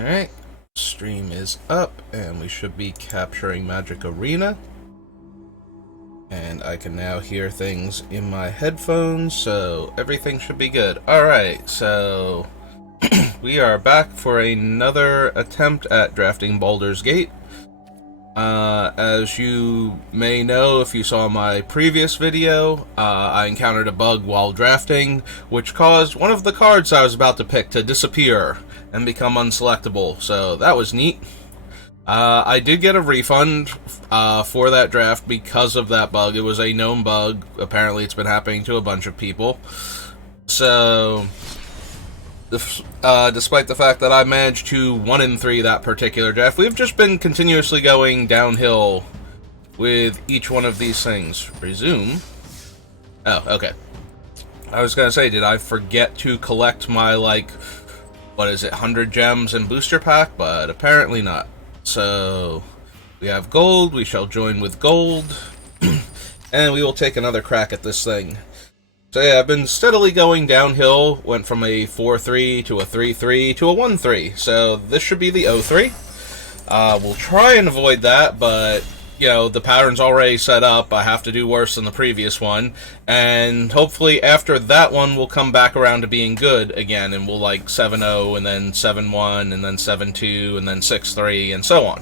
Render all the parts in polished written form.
Alright, stream is up, and we should be capturing Magic Arena. And I can now hear things in my headphones, so everything should be good. Alright, so we are back for another attempt at drafting Baldur's Gate. As you may know, if you saw my previous video, I encountered a bug while drafting, which caused one of the cards I was about to pick to disappear and become unselectable, so that was neat. I did get a refund for that draft because of that bug. It was a known bug. Apparently it's been happening to a bunch of people. So, despite the fact that I managed to 1-3 that particular draft, we've just been continuously going downhill with each one of these things. Resume. Oh, okay. I was gonna say, did I forget to collect my, 100 gems and booster pack? But apparently not. So, we have gold, we shall join with gold, and we will take another crack at this thing. So yeah, I've been steadily going downhill, went from a 4-3 to a 3-3 to a 1-3, so this should be the 0-3. We'll try and avoid that, but, you know, the pattern's already set up. I have to do worse than the previous one, and hopefully after that one we'll come back around to being good again, and we'll 7-0, and then 7-1, and then 7-2, and then 6-3, and so on.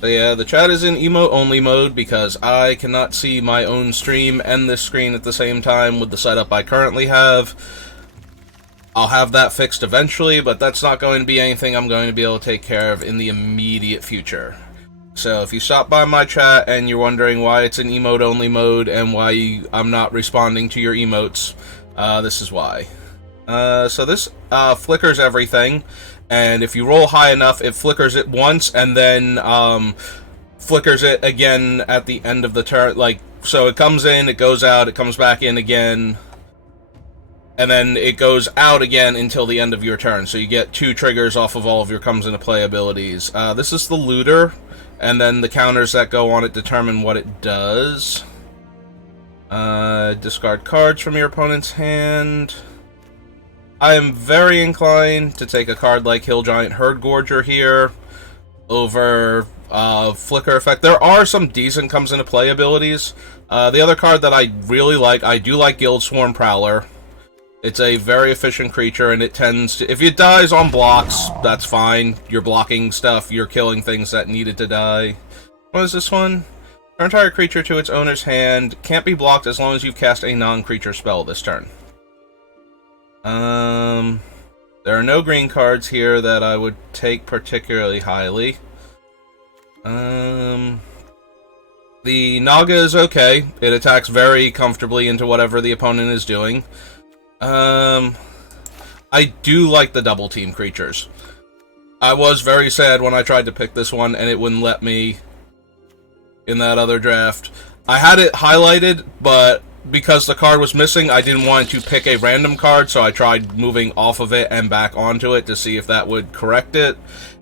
So yeah, the chat is in emote-only mode because I cannot see my own stream and this screen at the same time with the setup I currently have. I'll have that fixed eventually, but that's not going to be anything I'm going to be able to take care of in the immediate future. So if you stop by my chat and you're wondering why it's in emote-only mode and why I'm not responding to your emotes, this is why. So this flickers everything, and if you roll high enough, it flickers it once, and then flickers it again at the end of the turn. So it comes in, it goes out, it comes back in again, and then it goes out again until the end of your turn. So you get 2 triggers off of all of your comes into play abilities. This is the looter, and then the counters that go on it determine what it does. Discard cards from your opponent's hand. I am very inclined to take a card like Hill Giant Herdgorger here over Flicker Effect. There are some decent comes into play abilities. The other card that I really like, I do like Guildsworn Prowler. It's a very efficient creature, and it tends to... If it dies on blocks, that's fine. You're blocking stuff, you're killing things that needed to die. What is this one? Turn entire creature to its owner's hand. Can't be blocked as long as you've cast a non-creature spell this turn. There are no green cards here that I would take particularly highly. The Naga is okay. It attacks very comfortably into whatever the opponent is doing. I do like the double team creatures. I was very sad when I tried to pick this one and it wouldn't let me in that other draft. I had it highlighted, but because the card was missing, I didn't want to pick a random card, so I tried moving off of it and back onto it to see if that would correct it.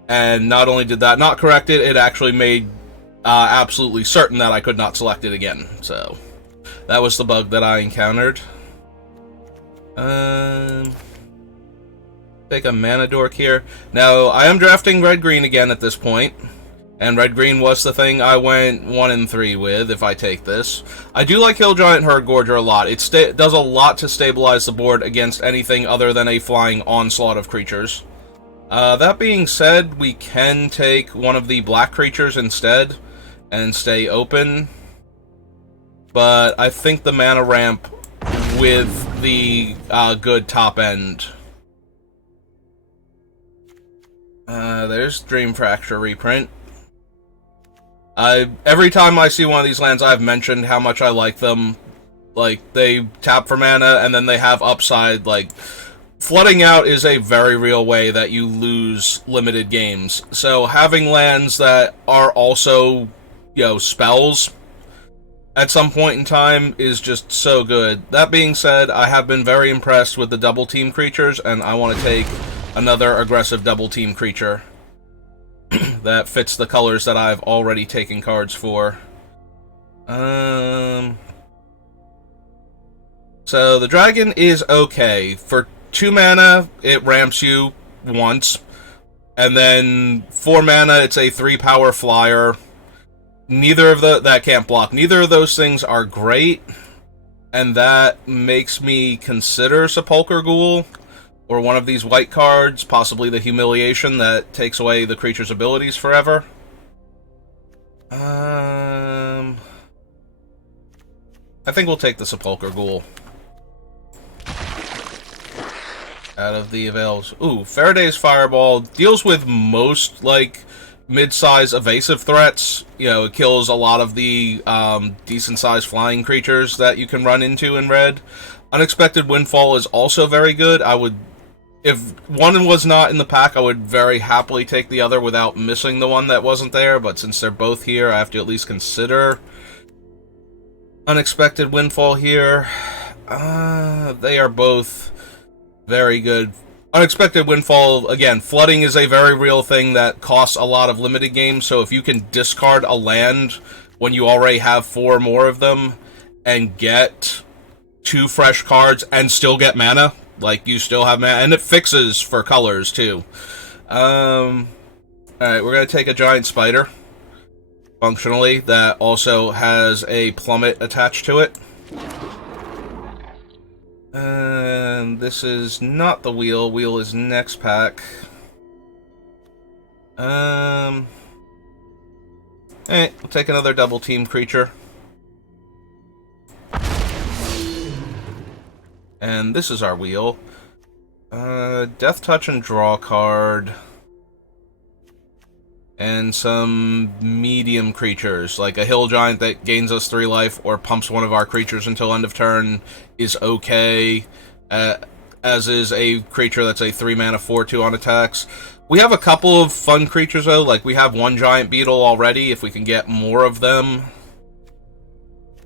And not only did that not correct it, it actually made absolutely certain that I could not select it again. So that was the bug that I encountered. Take a mana dork here. Now, I am drafting red-green again at this point, and red-green was the thing I went 1-3 with, if I take this. I do like Hill Giant Herdgorger a lot. It does a lot to stabilize the board against anything other than a flying onslaught of creatures. That being said, we can take one of the black creatures instead, and stay open. But I think the mana ramp with the good top end. There's Dream Fracture reprint. Every time I see one of these lands, I've mentioned how much I like them. They tap for mana, and then they have upside. Flooding out is a very real way that you lose limited games. So having lands that are also, spells at some point in time is just so good. That being said, I have been very impressed with the double team creatures, and I want to take another aggressive double team creature that fits the colors that I've already taken cards for. So the dragon is okay. For 2 mana, it ramps you once. And then 4 mana, it's a 3 power flyer. Neither of that can't block. Neither of those things are great. And that makes me consider Sepulchre Ghoul, or one of these white cards, possibly the Humiliation that takes away the creature's abilities forever. I think we'll take the Sepulchre Ghoul out of the avails. Ooh, Faraday's Fireball deals with most, like, mid-size evasive threats. You know, it kills a lot of the decent-sized flying creatures that you can run into in red. Unexpected Windfall is also very good. If one was not in the pack, I would very happily take the other without missing the one that wasn't there, but since they're both here, I have to at least consider Unexpected Windfall here. They are both very good. Unexpected Windfall, again, flooding is a very real thing that costs a lot of limited games, so if you can discard a land when you already have 4 more of them and get 2 fresh cards and still get mana, like, you still have mana, and it fixes for colors, too. Alright, we're going to take a giant spider, functionally, that also has a plummet attached to it. And this is not the wheel. Wheel is next pack. Alright, we'll take another double team creature. And this is our wheel. Death Touch and draw card. And some medium creatures, like a Hill Giant that gains us 3 life or pumps one of our creatures until end of turn is okay, as is a creature that's a 3 mana 4/2 on attacks. We have a couple of fun creatures, though, like we have 1 Giant Beetle already, if we can get more of them.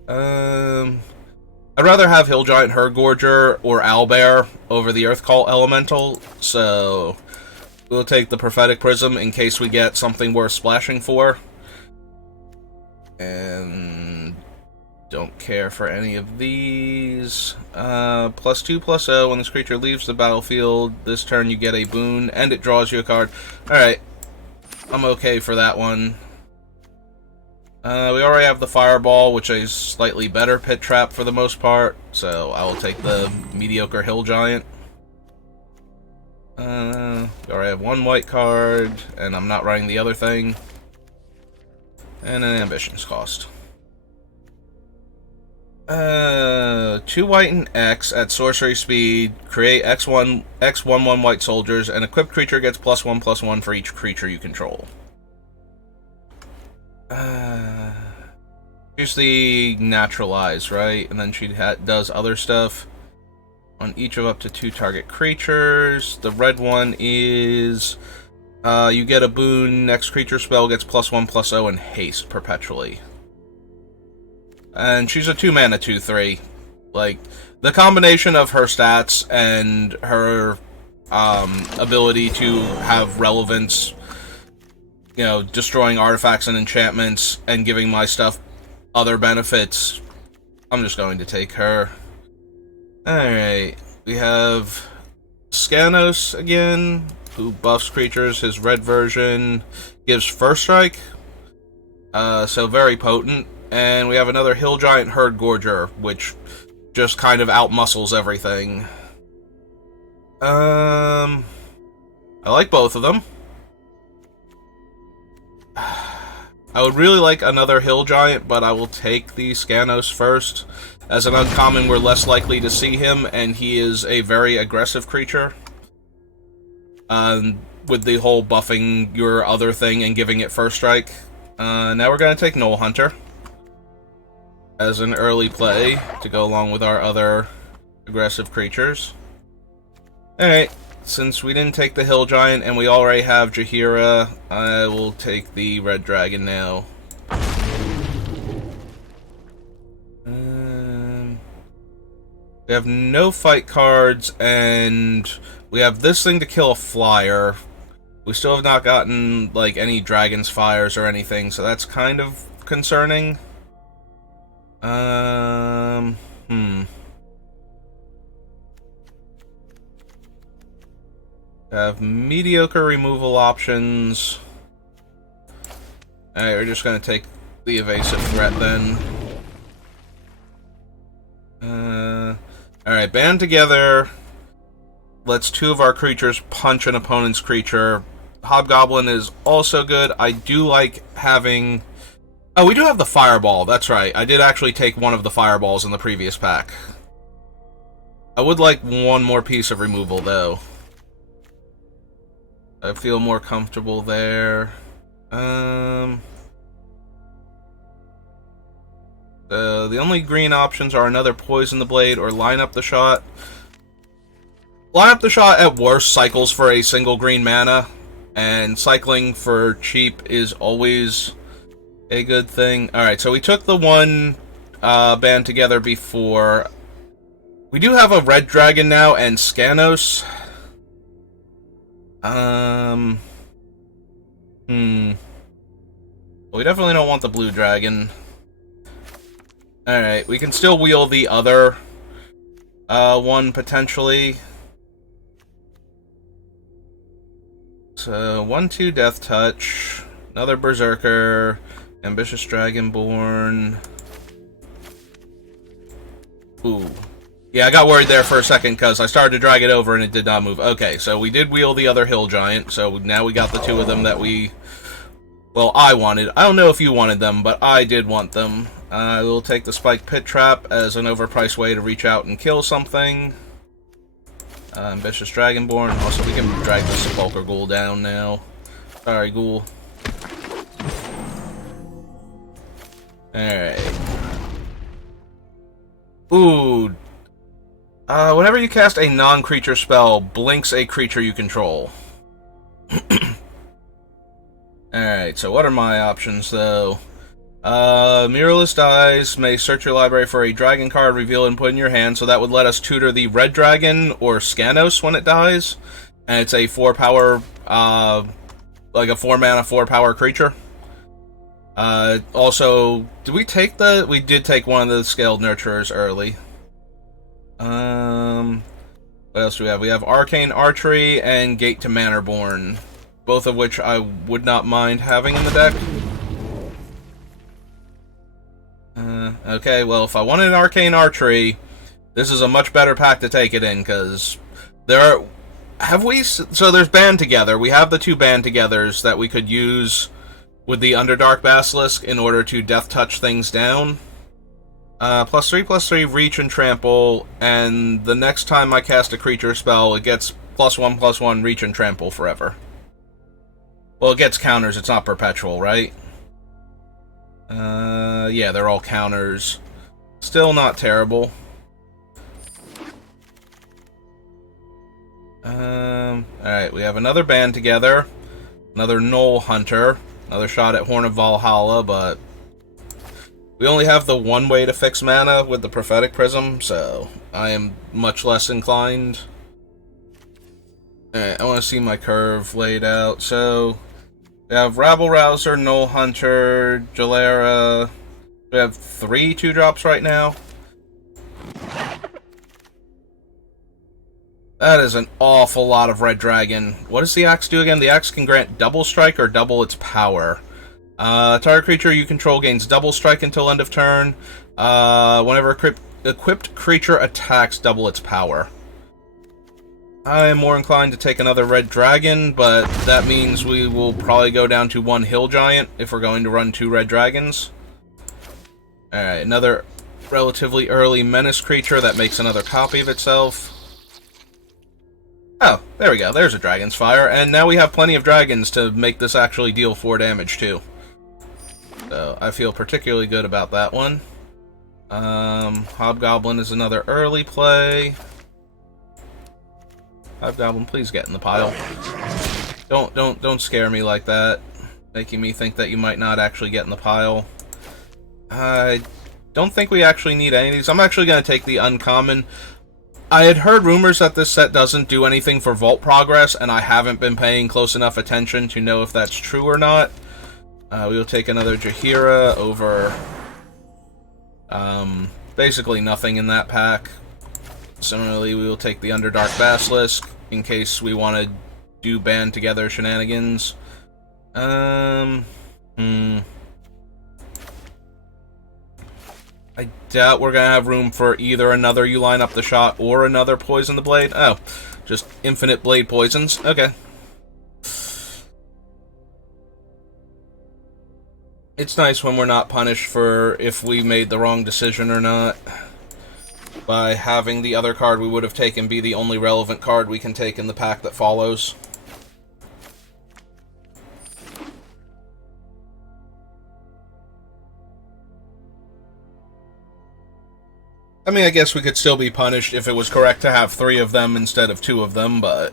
I'd rather have Hill Giant Herdgorger or Owlbear over the Earthcall Elemental, so we'll take the Prophetic Prism in case we get something worth splashing for. And don't care for any of these. +2/+0, when this creature leaves the battlefield, this turn you get a boon, and it draws you a card. Alright, I'm okay for that one. We already have the Fireball, which is slightly better pit trap for the most part, so I will take the mediocre Hill Giant. We already have 1 white card, and I'm not running the other thing. And an Ambitions cost. 2 white and X at sorcery speed, create X1/1 white soldiers, and equipped creature gets +1/+1 for each creature you control. Here's the Naturalize, right? And then she does other stuff on each of up to 2 target creatures. The red one is you get a boon, next creature spell gets +1/+0 and haste perpetually. And she's a 2 mana 2/3. Like, the combination of her stats and her ability to have relevance, you know, destroying artifacts and enchantments and giving my stuff other benefits, I'm just going to take her. Alright, we have Skanos again, who buffs creatures. His red version gives First Strike, so very potent. And we have another Hill Giant Herdgorger, which just kind of outmuscles everything. I like both of them. I would really like another Hill Giant, but I will take the Skanos first. As an uncommon, we're less likely to see him, and he is a very aggressive creature. With the whole buffing your other thing and giving it First Strike. Now we're going to take Knoll Hunter as an early play to go along with our other aggressive creatures. Alright, since we didn't take the Hill Giant and we already have Jaheira, I will take the Red Dragon now. We have no fight cards, and we have this thing to kill a flyer. We still have not gotten, like, any Dragon's Fires or anything, so that's kind of concerning. We Have mediocre removal options. Alright, we're just gonna take the evasive threat then. Alright, band together. Lets 2 of our creatures punch an opponent's creature. Hobgoblin is also good. I do like having... Oh, we do have the fireball. That's right. I did actually take one of the fireballs in the previous pack. I would like one more piece of removal, though. I feel more comfortable there. The only green options are another Poison the Blade or Line Up the Shot. Line Up the Shot at worst cycles for a single green mana, and cycling for cheap is always a good thing. Alright, so we took the one band together before. We do have a red dragon now and Scanos. We definitely don't want the blue dragon. Alright, we can still wheel the other one potentially. So, 1/2 Death Touch, another Berserker, Ambitious Dragonborn. Ooh. Yeah, I got worried there for a second because I started to drag it over and it did not move. Okay, so we did wheel the other Hill Giant, so now we got the 2 of them that we... Well, I wanted. I don't know if you wanted them, but I did want them. We'll take the Spike Pit Trap as an overpriced way to reach out and kill something. Ambitious Dragonborn. Also, we can drag the Sepulchre Ghoul down now. Sorry, Ghoul. Alright. Ooh. Whenever you cast a non-creature spell, blinks a creature you control. Alright, so what are my options, though? Mirrorless Dice may search your library for a dragon card, reveal it, and put in your hand, so that would let us tutor the red dragon or Scanos when it dies. And it's a 4-power, like a 4-mana, 4-power creature. Also, did we take the... We did take one of the Scaled Nurturers early. What else do we have? We have Arcane Archery and Gate to Manorborn. Both of which I would not mind having in the deck. Okay, well, if I wanted an Arcane Archery, this is a much better pack to take it in, because there are... Have we... So there's Band Together. We have the 2 Band Togethers that we could use with the Underdark Basilisk in order to Death Touch things down. +3/+3, Reach and Trample, and the next time I cast a creature spell, it gets +1/+1, Reach and Trample forever. Well, it gets counters, it's not perpetual, right? Yeah, they're all counters. Still not terrible. Alright, we have another Band Together. Another Knoll Hunter. Another shot at Horn of Valhalla, but... We only have the one way to fix mana with the Prophetic Prism, so I am much less inclined. Alright, I want to see my curve laid out. So, we have Rabble Rouser, Knoll Hunter, Jalera. We have 3 2-drops right now. That is an awful lot of Red Dragon. What does the axe do again? The axe can grant double strike or double its power. Target creature you control gains double strike until end of turn. Whenever equipped creature attacks, double its power. I am more inclined to take another Red Dragon, but that means we will probably go down to 1 Hill Giant if we're going to run 2 Red Dragons. Alright, another relatively early Menace creature that makes another copy of itself. Oh, there we go. There's a Dragon's Fire, and now we have plenty of dragons to make this actually deal 4 damage, too. So, I feel particularly good about that one. Hobgoblin is another early play. Hobgoblin, please get in the pile. Don't scare me like that, making me think that you might not actually get in the pile. I don't think we actually need any of these. I'm actually going to take the uncommon. I had heard rumors that this set doesn't do anything for Vault Progress, and I haven't been paying close enough attention to know if that's true or not. We will take another Jaheira over basically nothing in that pack. Similarly, we will take the Underdark Basilisk in case we want to do band together shenanigans. I doubt we're gonna have room for either another You Line Up the Shot or another Poison the Blade. Oh, just infinite blade poisons. Okay. It's nice when we're not punished for if we made the wrong decision or not, by having the other card we would have taken be the only relevant card we can take in the pack that follows. I mean, I guess we could still be punished if it was correct to have 3 of them instead of 2 of them, but...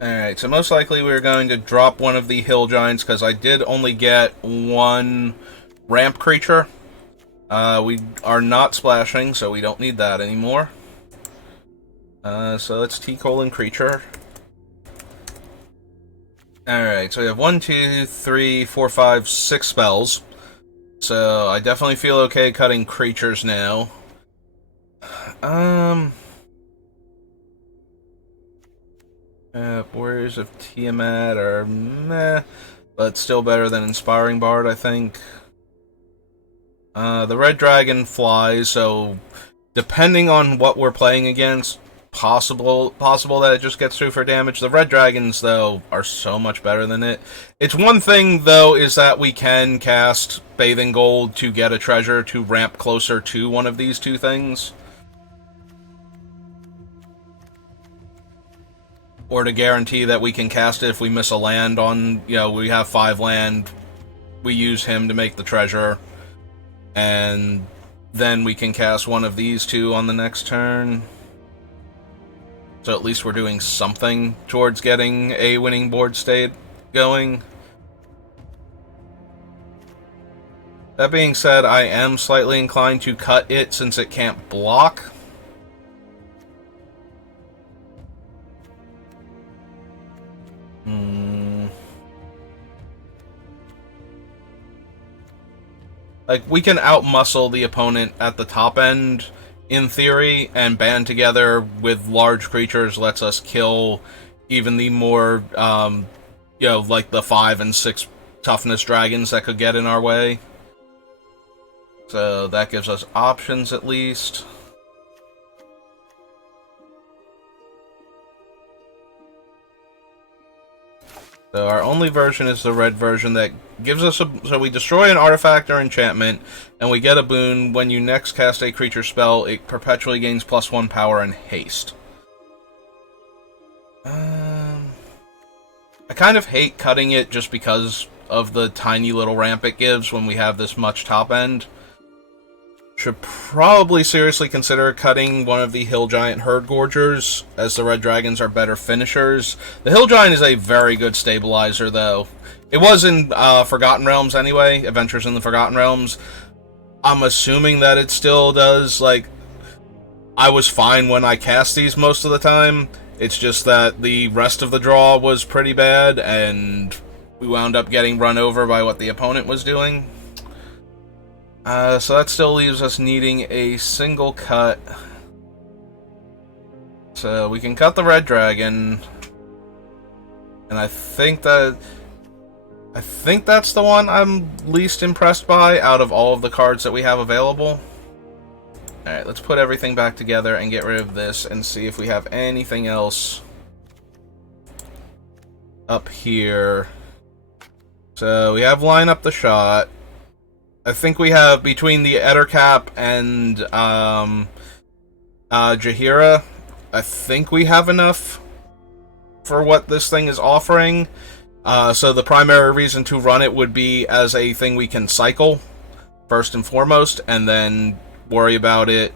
Alright, so most likely we're going to drop one of the Hill Giants, because I did only get 1 ramp creature. We are not splashing, so we don't need that anymore. So let's T-colon creature. Alright, so we have 1, 2, 3, 4, 5, 6 spells. So I definitely feel okay cutting creatures now. Warriors of Tiamat are meh, but still better than Inspiring Bard, I think. The Red Dragon flies, so depending on what we're playing against, possible that it just gets through for damage. The Red Dragons, though, are so much better than it. It's one thing, though, is that we can cast Bathing Gold to get a treasure to ramp closer to one of these 2 things. Or to guarantee that we can cast it if we miss a land on, we have 5 land, we use him to make the treasure, and then we can cast one of these 2 on the next turn. So at least we're doing something towards getting a winning board state going. That being said, I am slightly inclined to cut it since it can't block. Like, we can outmuscle the opponent at the top end, in theory, and band together with large creatures lets us kill even the more, like the 5 and 6 toughness dragons that could get in our way. So that gives us options, at least. So our only version is the red version that gives us so we destroy an artifact or enchantment, and we get a boon. When you next cast a creature spell, it perpetually gains +1 power and haste. I kind of hate cutting it just because of the tiny little ramp it gives when we have this much top end. Should probably seriously consider cutting one of the Hill Giant Herd Gorgers, as the Red Dragons are better finishers. The Hill Giant is a very good stabilizer, though. It was in Forgotten Realms anyway, Adventures in the Forgotten Realms. I'm assuming that it still does. Like, I was fine when I cast these most of the time. It's just that the rest of the draw was pretty bad, and we wound up getting run over by what the opponent was doing. So that still leaves us needing a single cut. So we can cut the Red Dragon. And I think that's the one I'm least impressed by out of all of the cards that we have available. Alright, let's put everything back together and get rid of this and see if we have anything else up here. So we have Line Up the Shot. I think we have, between the Ettercap and Jaheira, I think we have enough for what this thing is offering. So the primary reason to run it would be as a thing we can cycle, first and foremost, and then worry about it,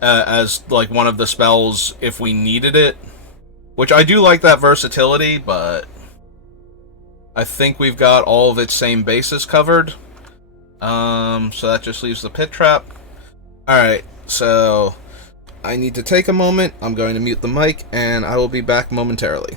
as like one of the spells if we needed it. Which I do like that versatility, but I think we've got all of its same bases covered. So that just leaves the Pit Trap. Alright, so I need to take a moment. I'm going to mute the mic, and I will be back momentarily.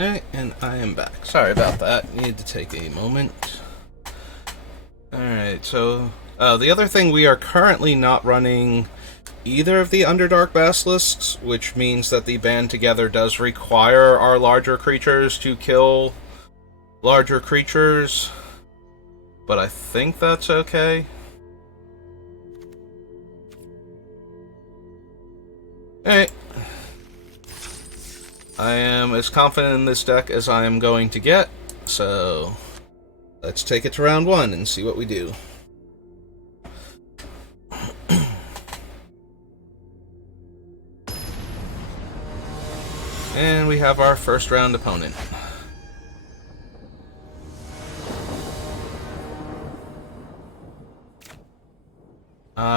Alright, and I am back. Sorry about that. Needed to take a moment. Alright, so... the other thing, we are currently not running either of the Underdark Basilisks, which means that the band together does require our larger creatures to kill larger creatures. But I think that's okay. Alright. I am as confident in this deck as I am going to get, so let's take it to round one and see what we do. And we have our first round opponent.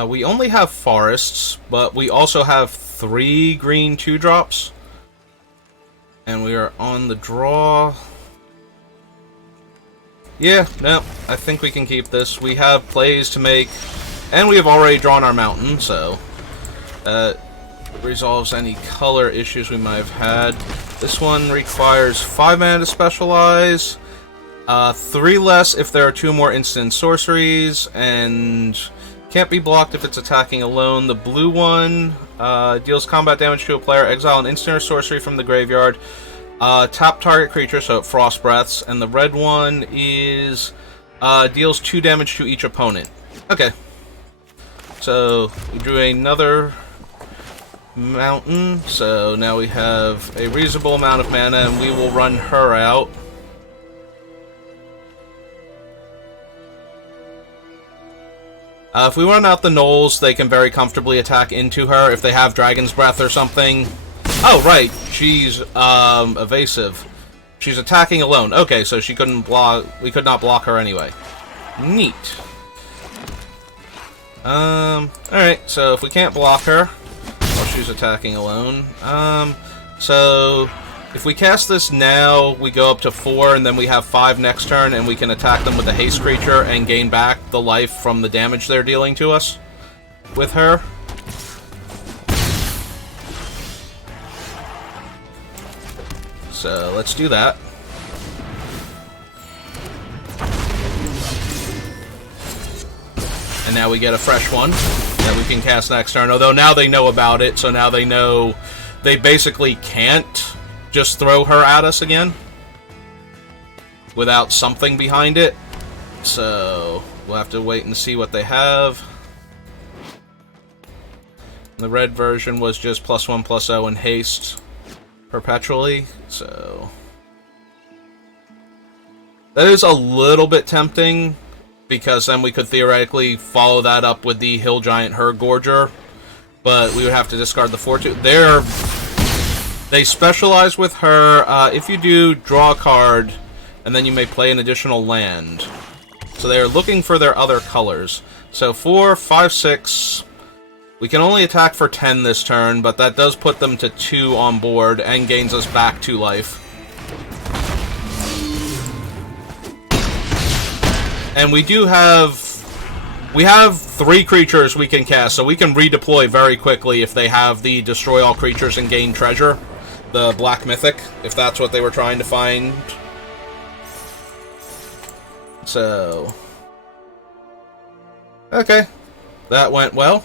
We only have forests, but we also have 3 green 2-drops. And we are on the draw. Yeah, no, I think we can keep this. We have plays to make, and we have already drawn our mountain, so resolves any color issues we might have had. This one requires 5 mana to specialize, 3 less if there are 2 more instant sorceries, and can't be blocked if it's attacking alone. The blue one deals combat damage to a player, exile an instant or sorcery from the graveyard, tap target creature, so it frost breaths, and the red one is deals 2 damage to each opponent. Okay. So we drew another mountain, so now we have a reasonable amount of mana, and we will run her out. If we run out the gnolls, they can very comfortably attack into her if they have Dragon's Breath or something. Oh, right, she's evasive. She's attacking alone. Okay, so she couldn't block. We could not block her anyway. Neat. Alright, so if we can't block her while she's attacking alone, so if we cast this now, we go up to 4, and then we have 5 next turn, and we can attack them with a haste creature and gain back the life from the damage they're dealing to us with her. So let's do that. And now we get a fresh one that we can cast next turn, although now they know about it, so now they know they basically can't just throw her at us again without something behind it. So we'll have to wait and see what they have. The red version was just +1/+0 and haste perpetually, so that is a little bit tempting, because then we could theoretically follow that up with the Hill Giant Herd Gorger, but we would have to discard the 4/2. They specialize with her. If you do, draw a card, and then you may play an additional land. So they are looking for their other colors. So 4, 5, 6. We can only attack for 10 this turn, but that does put them to 2 on board and gains us back 2 life. And we have 3 creatures we can cast, so we can redeploy very quickly if they have the destroy all creatures and gain treasure. The Black Mythic, if that's what they were trying to find. So, okay, that went well.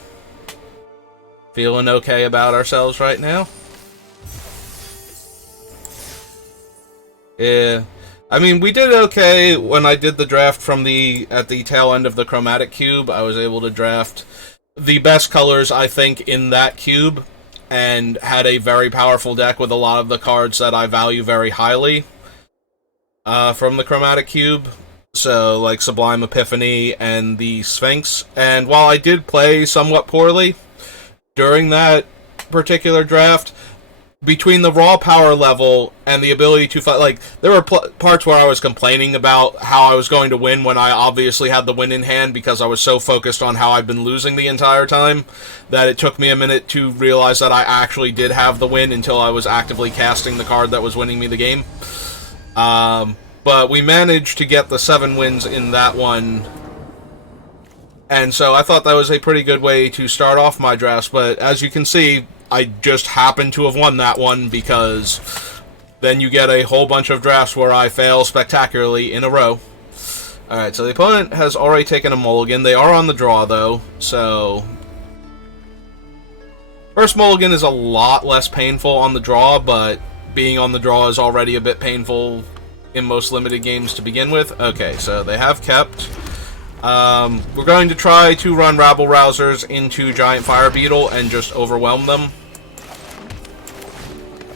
Feeling okay about ourselves right now. Yeah, I mean, we did okay when I did the draft from at the tail end of the Chromatic Cube. I was able to draft the best colors, I think, in that cube, and had a very powerful deck with a lot of the cards that I value very highly from the Chromatic Cube. So, like Sublime Epiphany and the Sphinx. And while I did play somewhat poorly during that particular draft, between the raw power level and the ability to fight, like, there were parts where I was complaining about how I was going to win when I obviously had the win in hand, because I was so focused on how I've been losing the entire time that it took me a minute to realize that I actually did have the win until I was actively casting the card that was winning me the game. But we managed to get the 7 wins in that one, and so I thought that was a pretty good way to start off my drafts. But as you can see, I just happened to have won that one because then you get a whole bunch of drafts where I fail spectacularly in a row. Alright, so the opponent has already taken a mulligan. They are on the draw, though, so... First mulligan is a lot less painful on the draw, but being on the draw is already a bit painful in most limited games to begin with. Okay, so they have kept. We're going to try to run Rabble-Rousers into Giant Fire Beetle and just overwhelm them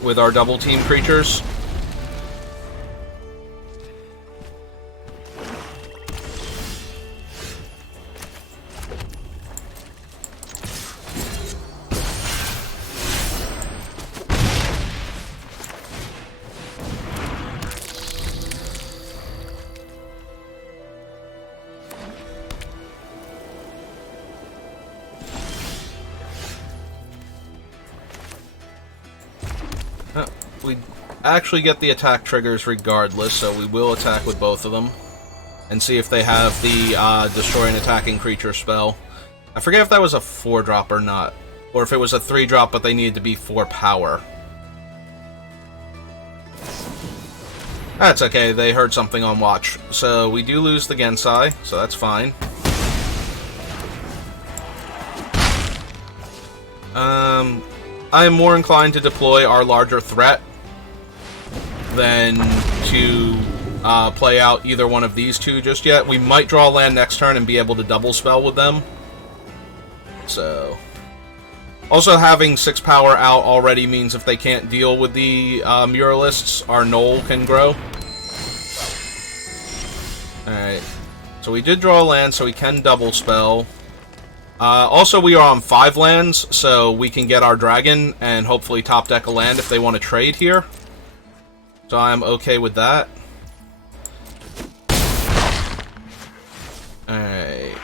with our double team creatures. We actually get the attack triggers regardless, so we will attack with both of them. And see if they have the Destroy an Attacking Creature spell. I forget if that was a 4-drop or not. Or if it was a 3-drop, but they needed to be 4 power. That's okay, they heard something on watch. So we do lose the Gensai, so that's fine. I am more inclined to deploy our larger threat than to play out either one of these two just yet. We might draw land next turn and be able to double spell with them. So, also having 6 power out already means if they can't deal with the Muralists, our Knoll can grow. Alright, so we did draw a land, so we can double spell. Also, we are on 5 lands, so we can get our dragon and hopefully top deck a land if they want to trade here. So I'm okay with that. Alright.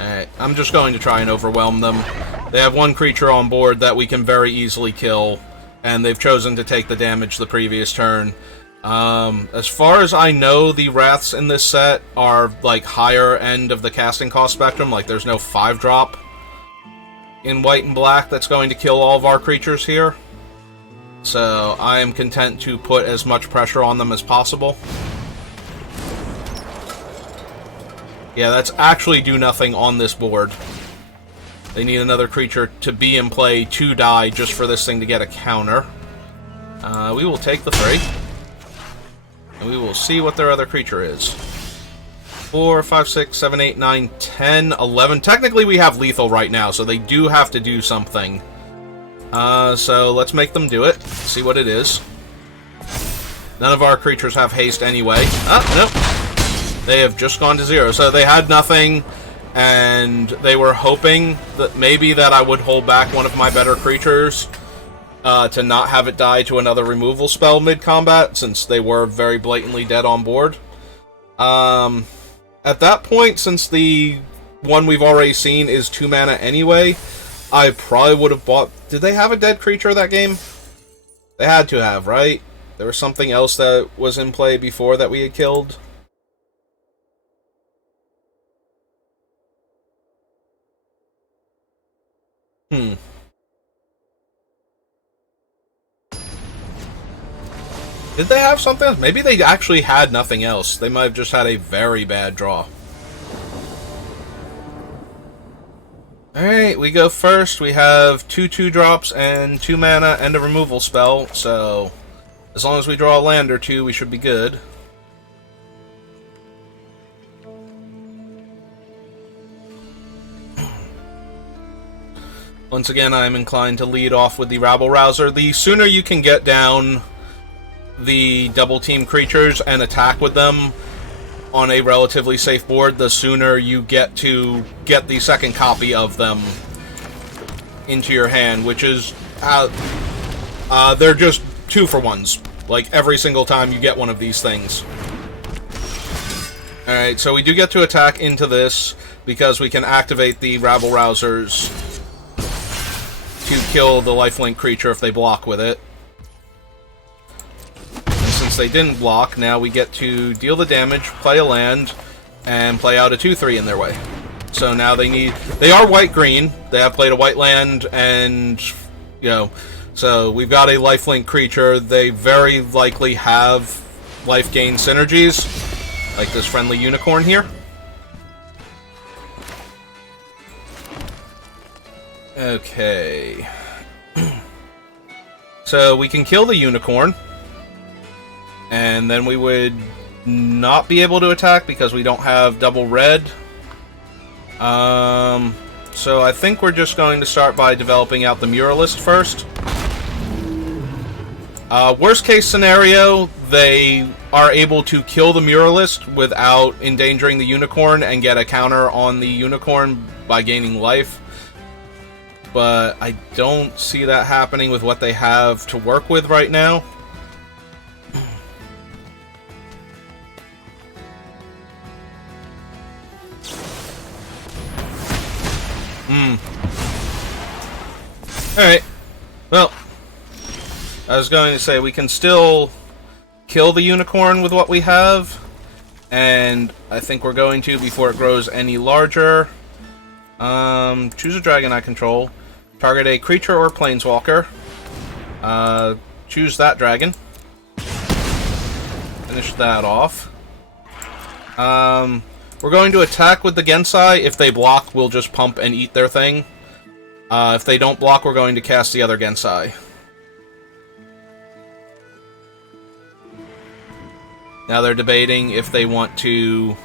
Alright, I'm just going to try and overwhelm them. They have 1 creature on board that we can very easily kill, and they've chosen to take the damage the previous turn. As far as I know, the Wraths in this set are, like, higher end of the casting cost spectrum. Like, there's no 5-drop in white and black that's going to kill all of our creatures here. So, I am content to put as much pressure on them as possible. Yeah, that's actually do nothing on this board. They need another creature to be in play to die just for this thing to get a counter. We will take the 3. And we will see what their other creature is. 4, 5, 6, 7, 8, 9, 10, 11. Technically we have lethal right now, so they do have to do something. So let's make them do it. See what it is. None of our creatures have haste anyway. Nope. They have just gone to 0. So they had nothing, and they were hoping that maybe that I would hold back one of my better creatures to not have it die to another removal spell mid-combat, since they were very blatantly dead on board. At that point, since the one we've already seen is 2 mana anyway, I probably would have bought... Did they have a dead creature that game? They had to have, right? There was something else that was in play before that we had killed. Did they have something else? Maybe they actually had nothing else. They might have just had a very bad draw. Alright, we go first. We have 2 2-drops and 2 mana and a removal spell, so as long as we draw a land or 2, we should be good. Once again, I'm inclined to lead off with the Rabble-Rouser. The sooner you can get down the double team creatures and attack with them on a relatively safe board, the sooner you get to get the second copy of them into your hand, which is they're just 2-for-1s, like every single time you get one of these things. Alright, so we do get to attack into this because we can activate the Rabble-Rousers to kill the lifelink creature if they block with it. Since they didn't block, now we get to deal the damage, play a land, and play out a 2/3 in their way. So now they are white-green. They have played a white land, and, you know, so we've got a lifelink creature. They very likely have life gain synergies, like this friendly unicorn here. Okay. So we can kill the unicorn, and then we would not be able to attack because we don't have double red. So I think we're just going to start by developing out the Muralist first. Worst case scenario, they are able to kill the Muralist without endangering the unicorn and get a counter on the unicorn by gaining life. But I don't see that happening with what they have to work with right now. Alright. Well, I was going to say we can still kill the unicorn with what we have. And I think we're going to before it grows any larger. Choose a dragon I control. Target a creature or planeswalker. Choose that dragon. Finish that off. We're going to attack with the Gensai. If they block, we'll just pump and eat their thing. If they don't block, we're going to cast the other Gensai. Now they're debating if they want to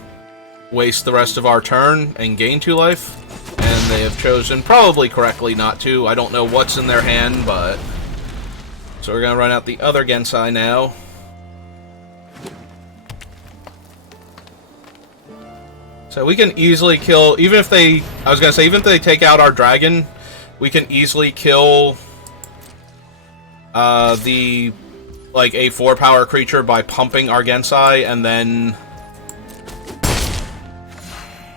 waste the rest of our turn and gain 2 life. And they have chosen, probably correctly, not to. I don't know what's in their hand, but... So we're going to run out the other Gensai now. So we can easily kill, even if they... I was going to say, even if they take out our dragon, we can easily kill the... like, a 4-power creature by pumping our Gensai and then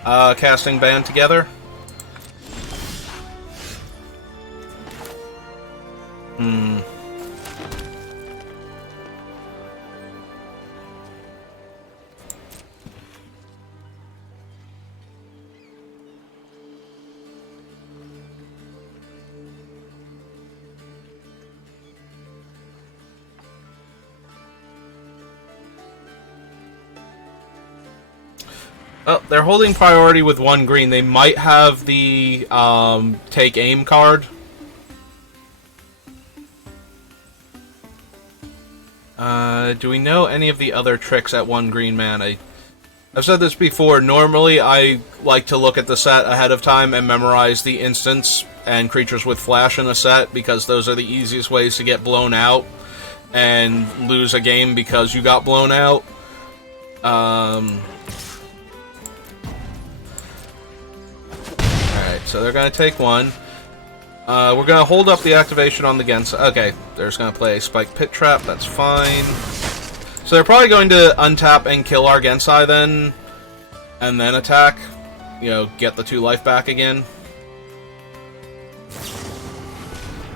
casting Band together. Oh, they're holding priority with 1 green. They might have the take aim card. Do we know any of the other tricks at 1 green mana? I've said this before. Normally, I like to look at the set ahead of time and memorize the instants and creatures with flash in a set, because those are the easiest ways to get blown out and lose a game because you got blown out. So they're going to take 1. We're going to hold up the activation on the Gensai. Okay, they're just going to play a Spike Pit Trap. That's fine. So they're probably going to untap and kill our Gensai then, and then attack. You know, get the 2 life back again.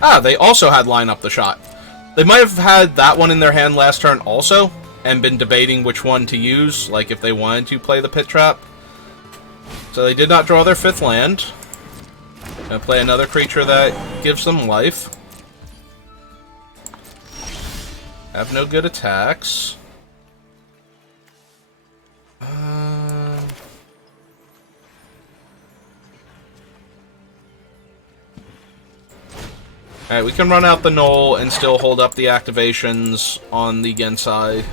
Ah, they also had Line Up the Shot. They might have had that one in their hand last turn also, and been debating which one to use, like if they wanted to play the Pit Trap. So they did not draw their 5th land. Gonna play another creature that gives them life. Have no good attacks. Alright, we can run out the Knoll and still hold up the activations on the Gensai.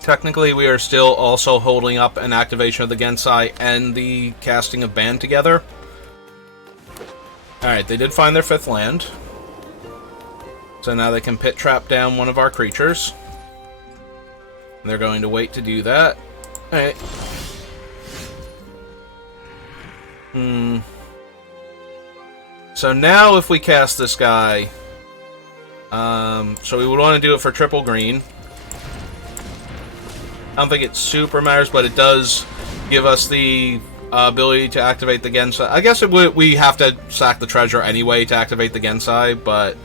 Technically, we are still also holding up an activation of the Gensai and the casting of Band together. Alright, they did find their 5th land. So now they can Pit Trap down one of our creatures. And they're going to wait to do that. Alright. So now if we cast this guy, So we would want to do it for triple green. I don't think it super matters, but it does give us the ability to activate the Gensai. I guess we have to sack the treasure anyway to activate the Gensai, but...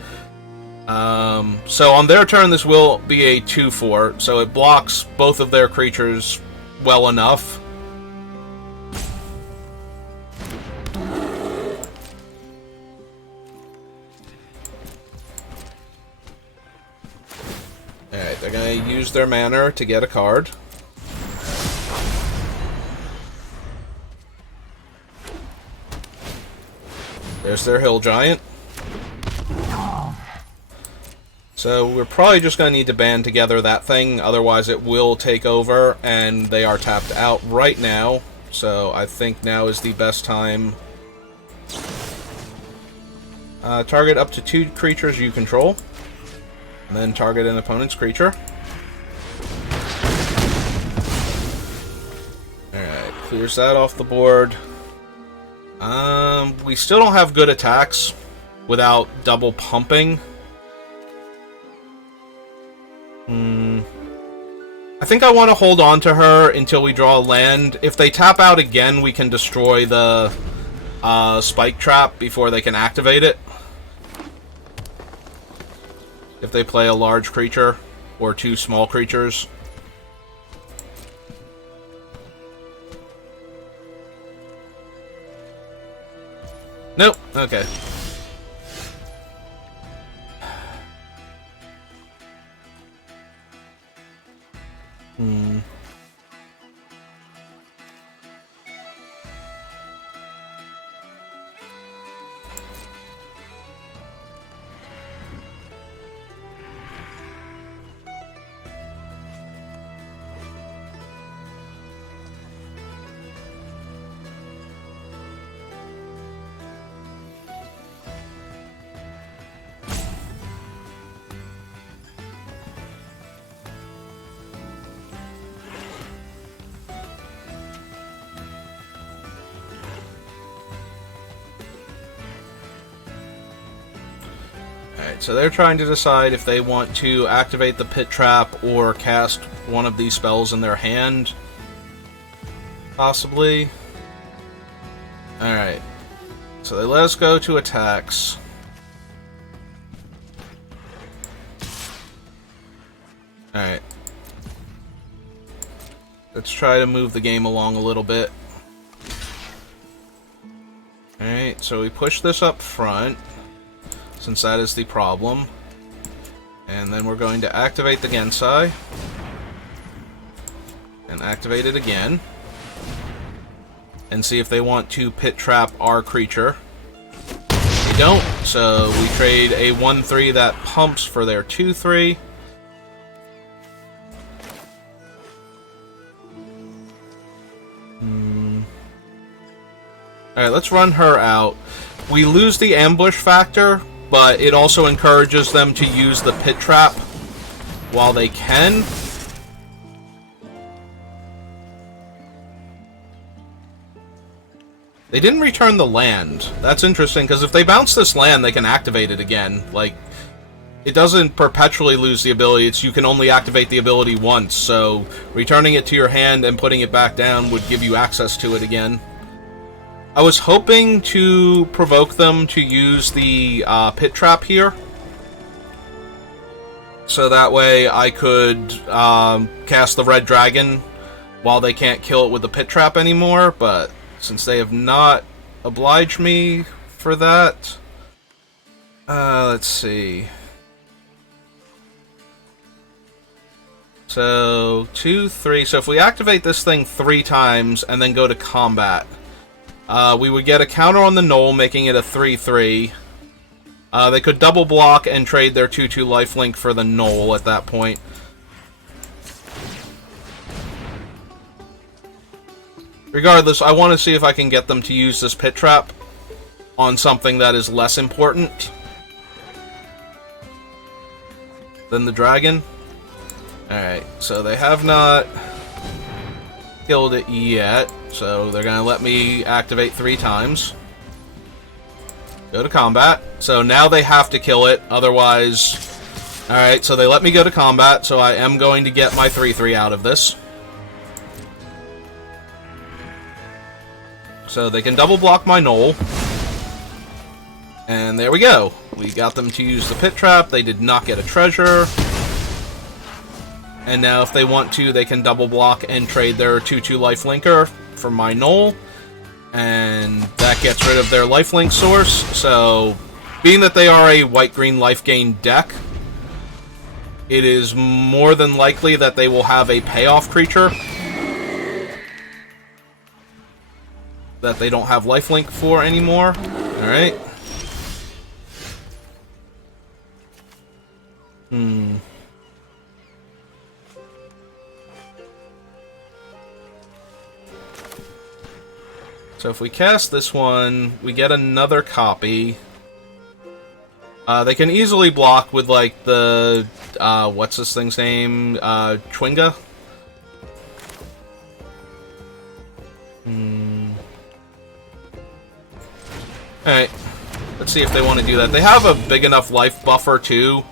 so on their turn, this will be a 2/4, so it blocks both of their creatures well enough. Alright, they're gonna use their mana to get a card. There's their Hill Giant. So we're probably just going to need to band together that thing, otherwise it will take over, and they are tapped out right now. So I think now is the best time. Target up to 2 creatures you control, and then target an opponent's creature. Alright, clears that off the board. We still don't have good attacks without double pumping. I think I want to hold on to her until we draw a land. If they tap out again, we can destroy the spike trap before they can activate it. If they play a large creature or 2 small creatures. Nope. Okay. So they're trying to decide if they want to activate the pit trap or cast one of these spells in their hand. Possibly. Alright. So they let us go to attacks. Alright. Let's try to move the game along a little bit. Alright, so we push this up front, since that is the problem. And then we're going to activate the Gensai. And activate it again. And see if they want to pit trap our creature. They don't, so we trade a 1/3 that pumps for their 2/3. Alright, let's run her out. We lose the ambush factor, but it also encourages them to use the pit trap while they can. They didn't return the land. That's interesting, because if they bounce this land, they can activate it again. Like, it doesn't perpetually lose the ability, it's you can only activate the ability once, so returning it to your hand and putting it back down would give you access to it again. I was hoping to provoke them to use the pit trap here, so that way I could cast the red dragon while they can't kill it with the pit trap anymore, but since they have not obliged me for that, let's see. So, 2, 3. So if we activate this thing 3 times and then go to combat, we would get a counter on the knoll, making it a 3/3. They could double block and trade their 2/2 lifelink for the knoll at that point. Regardless, I want to see if I can get them to use this pit trap on something that is less important than the dragon. Alright, so they have not killed it yet, so they're going to let me activate 3 times. Go to combat. So now they have to kill it, otherwise Alright, so they let me go to combat, so I am going to get my 3/3 out of this. So they can double block my Knoll. And there we go. We got them to use the pit trap. They did not get a treasure. And now if they want to, they can double block and trade their 2/2 lifelinker for my Knoll. And that gets rid of their lifelink source. So, being that they are a white-green life gain deck, it is more than likely that they will have a payoff creature that they don't have lifelink for anymore. Alright. So if we cast this one, we get another copy. They can easily block with, like, the, what's this thing's name? Chwinga? Alright, let's see if they want to do that. They have a big enough life buffer, too,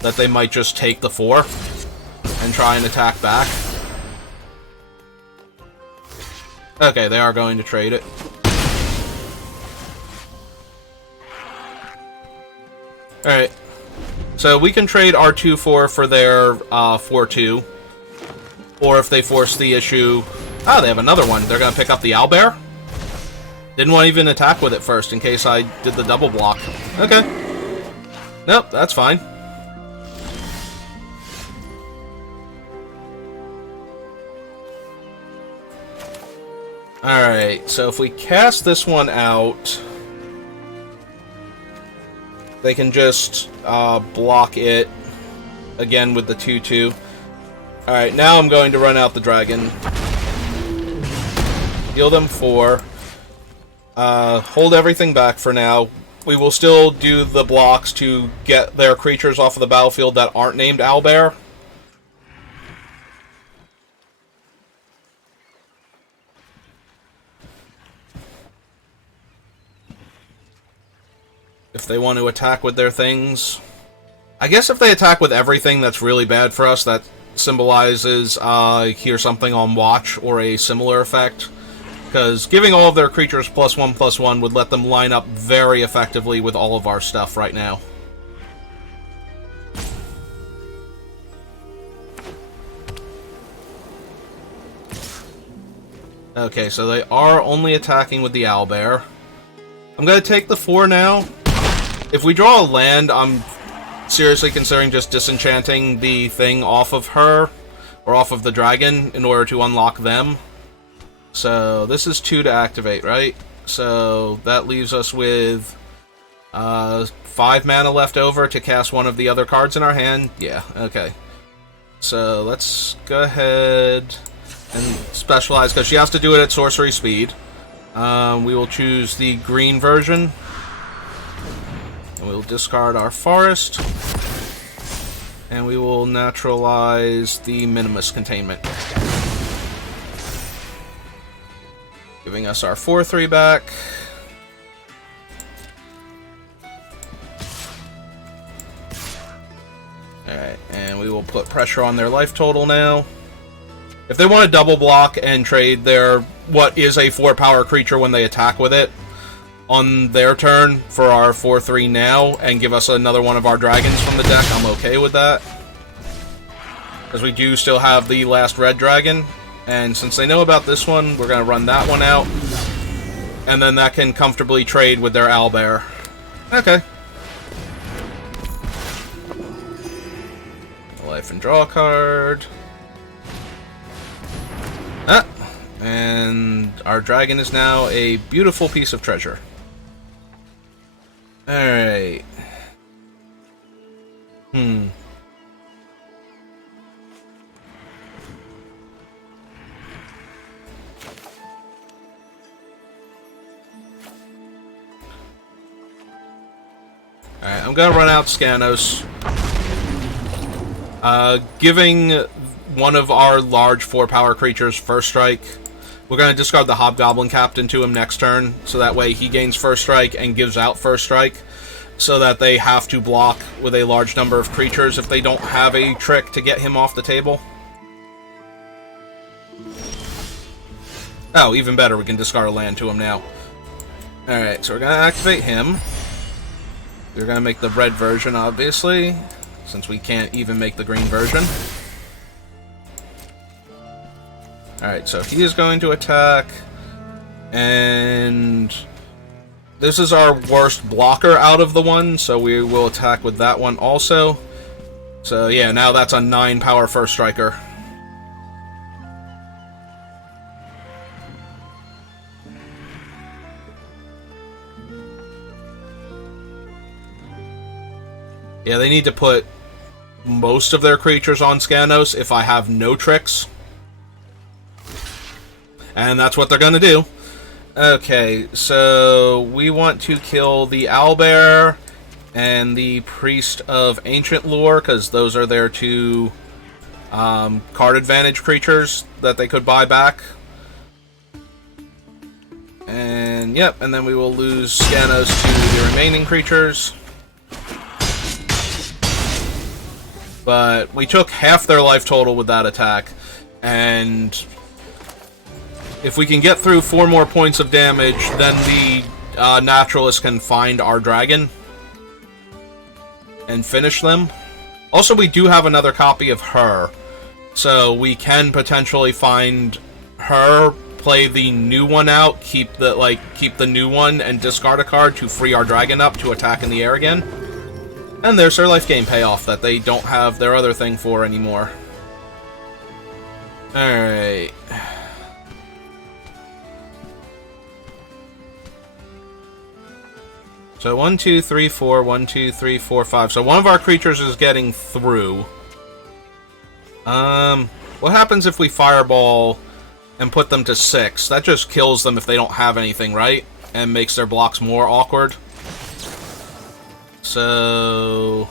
that they might just take the 4 and try and attack back. Okay, they are going to trade it. Alright, so we can trade our 2/4 for their 4/2. Or if they force the issue... Ah, they have another one. They're going to pick up the owlbear? Didn't want to even attack with it first in case I did the double block. Okay. Nope, that's fine. Alright, so if we cast this one out, they can just block it again with the 2/2. Alright, now I'm going to run out the dragon. Heal them 4. Hold everything back for now. We will still do the blocks to get their creatures off of the battlefield that aren't named owlbear. If they want to attack with their things. I guess if they attack with everything, that's really bad for us. That symbolizes hear something on watch or a similar effect. Because giving all of their creatures +1/+1 would let them line up very effectively with all of our stuff right now. Okay, so they are only attacking with the owlbear. I'm going to take the 4 now. If we draw a land, I'm seriously considering just disenchanting the thing off of her, or off of the dragon, in order to unlock them. So, this is 2 to activate, right? So, that leaves us with 5 mana left over to cast one of the other cards in our hand. Yeah, okay. So, let's go ahead and specialize, because she has to do it at sorcery speed. We will choose the green version. And we'll discard our forest. And we will naturalize the Minimus Containment. Giving us our 4/3 back. Alright, and we will put pressure on their life total now. If they want to double block and trade their what is a 4-power creature when they attack with it on their turn for our 4/3 now, and give us another one of our dragons from the deck, I'm okay with that. Because we do still have the last red dragon. And since they know about this one, we're going to run that one out. And then that can comfortably trade with their owlbear. Okay. Life and draw a card. Ah! And our dragon is now a beautiful piece of treasure. Alright. Alright, I'm gonna run out Scanos. Giving one of our large 4-power creatures first strike. We're gonna discard the Hobgoblin Captain to him next turn, so that way he gains first strike and gives out first strike. so that they have to block with a large number of creatures if they don't have a trick to get him off the table. Oh, even better, we can discard a land to him now. Alright, so we're going to activate him. We're going to make the red version, obviously, since we can't even make the green version. Alright, so he is going to attack, and this is our worst blocker out of the one, so we will attack with that one also. So yeah, now that's a 9 power first striker. Yeah, they need to put most of their creatures on Skanos if I have no tricks. And that's what they're going to do. Okay, so we want to kill the Owlbear and the Priest of Ancient Lore, because those are their two card advantage creatures that they could buy back. And yep, and then we will lose Skanos to the remaining creatures. But we took half their life total with that attack, and if we can get through 4 more points of damage, then the Naturalist can find our dragon and finish them. Also, we do have another copy of her, so we can potentially find her, play the new one out, keep the new one, and discard a card to free our dragon up to attack in the air again. And there's their life gain payoff that they don't have their other thing for anymore. Alright. So 1, 2, 3, 4, 1, 2, 3, 4, 5. So one of our creatures is getting through. What happens if we fireball and put them to 6? That just kills them if they don't have anything, right? And makes their blocks more awkward. So...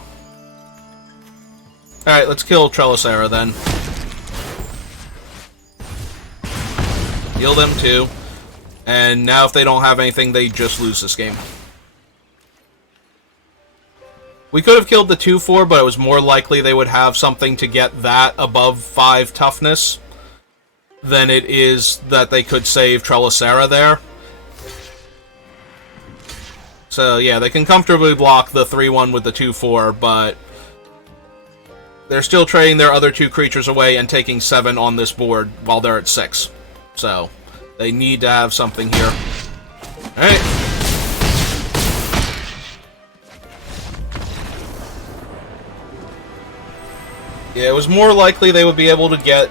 Alright, let's kill Trellisera then. Heal them too. And now if they don't have anything, they just lose this game. We could have killed the 2/4, but it was more likely they would have something to get that above 5 toughness than it is that they could save Trellisera there. So yeah, they can comfortably block the 3/1 with the 2/4, but they're still trading their other 2 creatures away and taking 7 on this board while they're at 6. So they need to have something here. Alright. Yeah, it was more likely they would be able to get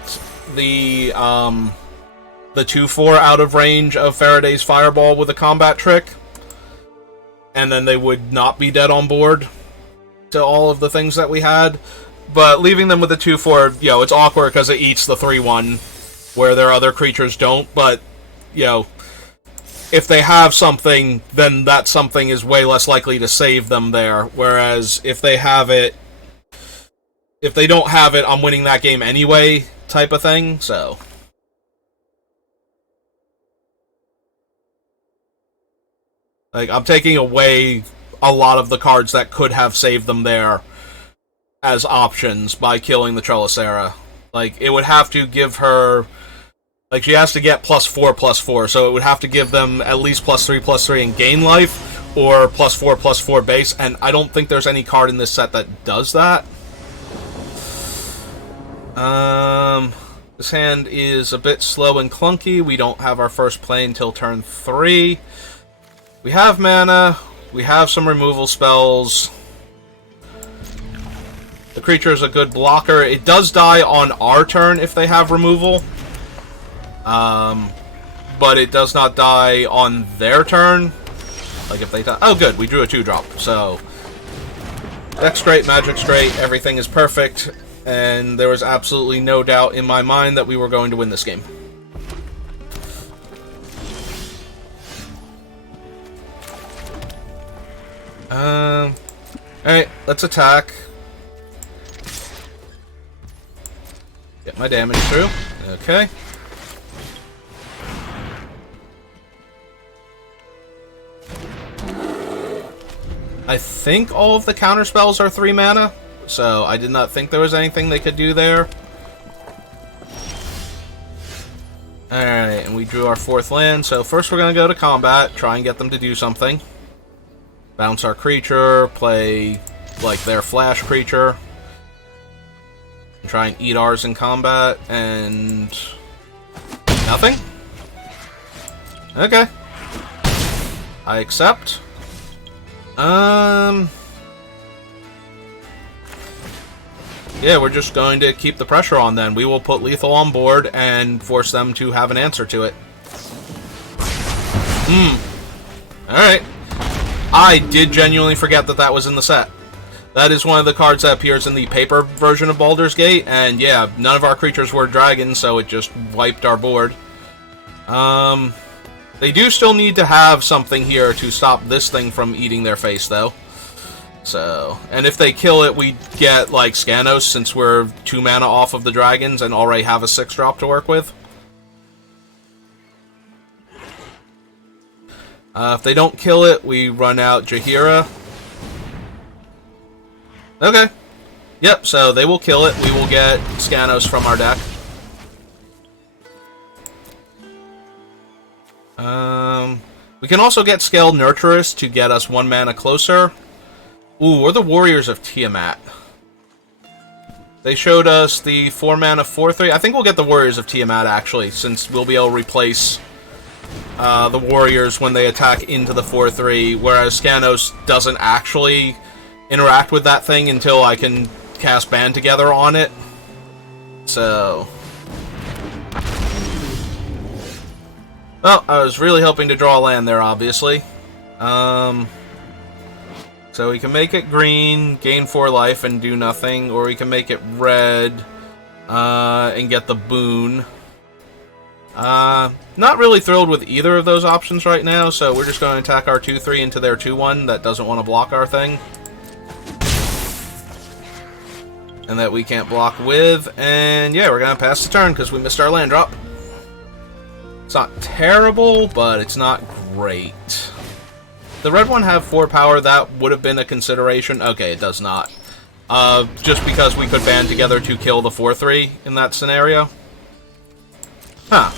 the 2/4 out of range of Faraday's Fireball with a combat trick, and then they would not be dead on board to all of the things that we had. But leaving them with the 2/4, you know, it's awkward because it eats the 3/1, where their other creatures don't, but, you know, if they have something, then that something is way less likely to save them there, whereas if they have it, if they don't have it, I'm winning that game anyway, type of thing, so. Like, I'm taking away a lot of the cards that could have saved them there as options by killing the Trellisera. Like, it would have to give her... Like, she has to get +4/+4, so it would have to give them at least +3/+3 and gain life, or +4/+4 base, and I don't think there's any card in this set that does that. This hand is a bit slow and clunky. We don't have our first play until turn 3. We have mana. We have some removal spells. The creature is a good blocker. It does die on our turn if they have removal. But it does not die on their turn. Like if they die... Oh, good. We drew a 2-drop. So, deck straight, magic straight. Everything is perfect. And there was absolutely no doubt in my mind that we were going to win this game. Alright, let's attack. Get my damage through. Okay. I think all of the counter spells are 3 mana, so I did not think there was anything they could do there. Alright, and we drew our 4th land, so first we're going to go to combat, try and get them to do something. Bounce our creature, play, like, their flash creature. Try and eat ours in combat, and... nothing? Okay. I accept. Yeah, we're just going to keep the pressure on then. We will put lethal on board and force them to have an answer to it. Alright. I did genuinely forget that that was in the set. That is one of the cards that appears in the paper version of Baldur's Gate, and yeah, none of our creatures were dragons, so it just wiped our board. They do still need to have something here to stop this thing from eating their face, though. So, and if they kill it, we get, like, Skanos, since we're 2 mana off of the dragons and already have a 6-drop to work with. If they don't kill it, we run out Jaheira. Okay. Yep, so they will kill it. We will get Skanos from our deck. We can also get Scaled Nurturus to get us 1 mana closer. Ooh, we're the Warriors of Tiamat. They showed us the 4 mana 4/3. I think we'll get the Warriors of Tiamat, actually, since we'll be able to replace the Warriors when they attack into the 4/3, whereas Skanos doesn't actually interact with that thing until I can cast Band Together on it. So... well, I was really hoping to draw a land there, obviously. So we can make it green, gain 4 life, and do nothing, or we can make it red, and get the boon. Not really thrilled with either of those options right now, so we're just going to attack our 2/3 into their 2/1 that doesn't want to block our thing. And that we can't block with, and yeah, we're going to pass the turn because we missed our land drop. It's not terrible, but it's not great. The red one have 4 power, that would have been a consideration. Okay, it does not. Just because we could band together to kill the 4/3 in that scenario. Huh.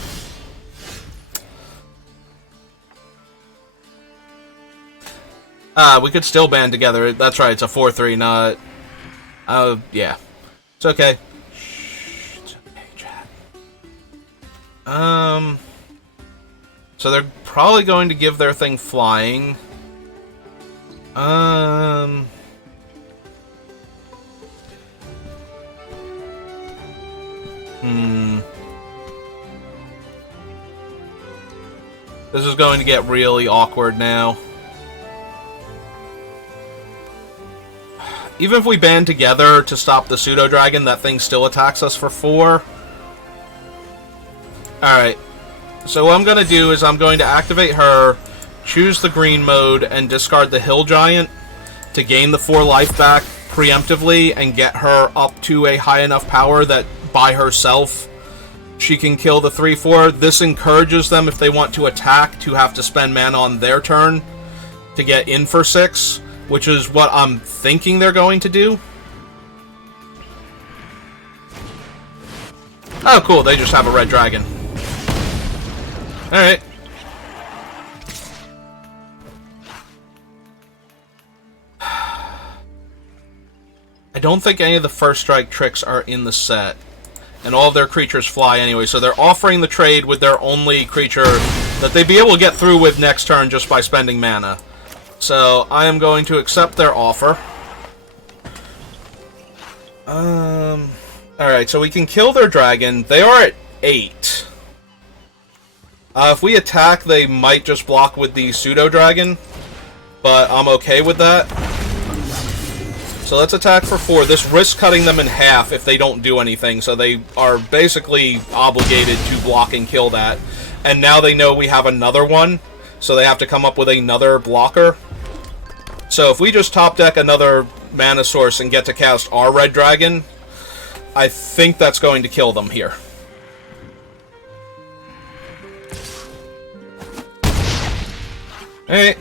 We could still band together. That's right, it's a 4/3, not... yeah. It's okay. Shh, it's okay, chat. So they're probably going to give their thing flying. This is going to get really awkward now. Even if we band together to stop the pseudo-dragon, that thing still attacks us for 4. Alright. So what I'm going to do is I'm going to activate her, choose the green mode, and discard the Hill Giant to gain the 4 life back preemptively and get her up to a high enough power that by herself she can kill the 3/4. This encourages them, if they want to attack, to have to spend mana on their turn to get in for 6, which is what I'm thinking they're going to do. Oh, cool, they just have a red dragon. Alright. I don't think any of the first strike tricks are in the set. And all of their creatures fly anyway, so they're offering the trade with their only creature that they'd be able to get through with next turn just by spending mana. So, I am going to accept their offer. Alright, so we can kill their dragon. They are at 8. If we attack, they might just block with the pseudo-dragon, but I'm okay with that. So let's attack for 4. This risks cutting them in half if they don't do anything, so they are basically obligated to block and kill that. And now they know we have another one, so they have to come up with another blocker. So if we just top deck another mana source and get to cast our red dragon, I think that's going to kill them here. Alright.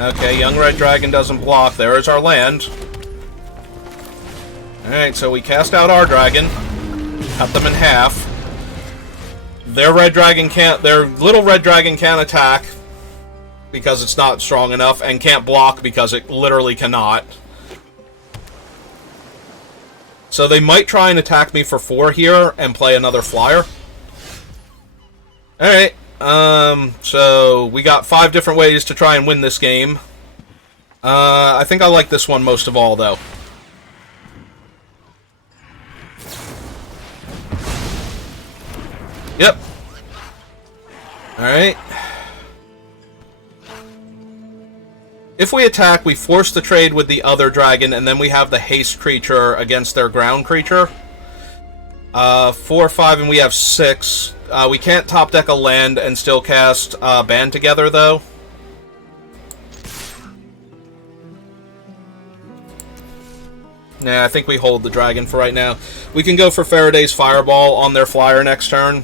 Okay, young red dragon doesn't block. There is our land. Alright, so we cast out our dragon. Cut them in half. Their little red dragon can't attack because it's not strong enough, and can't block because it literally cannot. So they might try and attack me for 4 here and play another flyer. Alright, so we got 5 different ways to try and win this game. I think I like this one most of all, though. Yep. Alright. If we attack, we force the trade with the other dragon, and then we have the haste creature against their ground creature. 4, 5, and we have 6. We can't top deck a land and still cast Band Together, though. Nah, I think we hold the dragon for right now. We can go for Faraday's Fireball on their flyer next turn.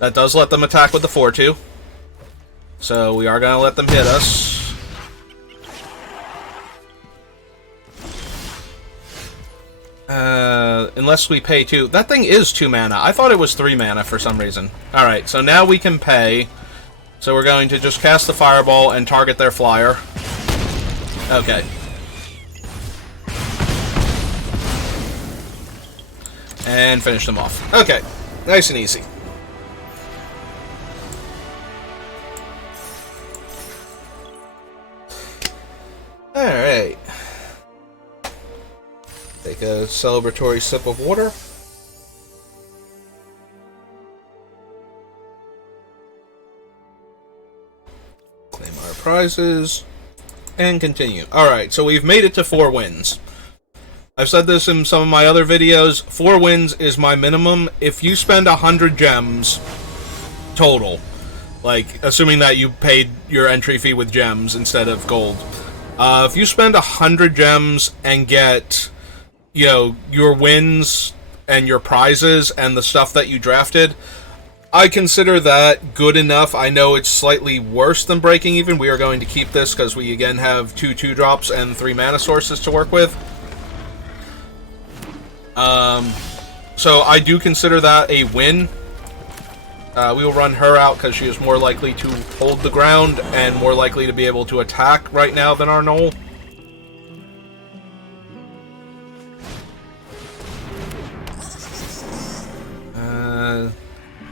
That does let them attack with the 4-2. So we are going to let them hit us. Unless we pay 2. That thing is 2 mana. I thought it was 3 mana for some reason. Alright, so now we can pay. So we're going to just cast the Fireball and target their flyer. Okay. And finish them off. Okay. Nice and easy. Alright. Take a celebratory sip of water. Claim our prizes. And continue. Alright, so we've made it to 4 wins. I've said this in some of my other videos. 4 wins is my minimum. If you spend 100 gems total, like, assuming that you paid your entry fee with gems instead of gold, if you spend 100 gems and get, you know, your wins and your prizes and the stuff that you drafted, I consider that good enough. I know it's slightly worse than breaking even. We are going to keep this because we again have 2 2-drops and 3 mana sources to work with. So I do consider that a win. We will run her out because she is more likely to hold the ground and more likely to be able to attack right now than our Knoll.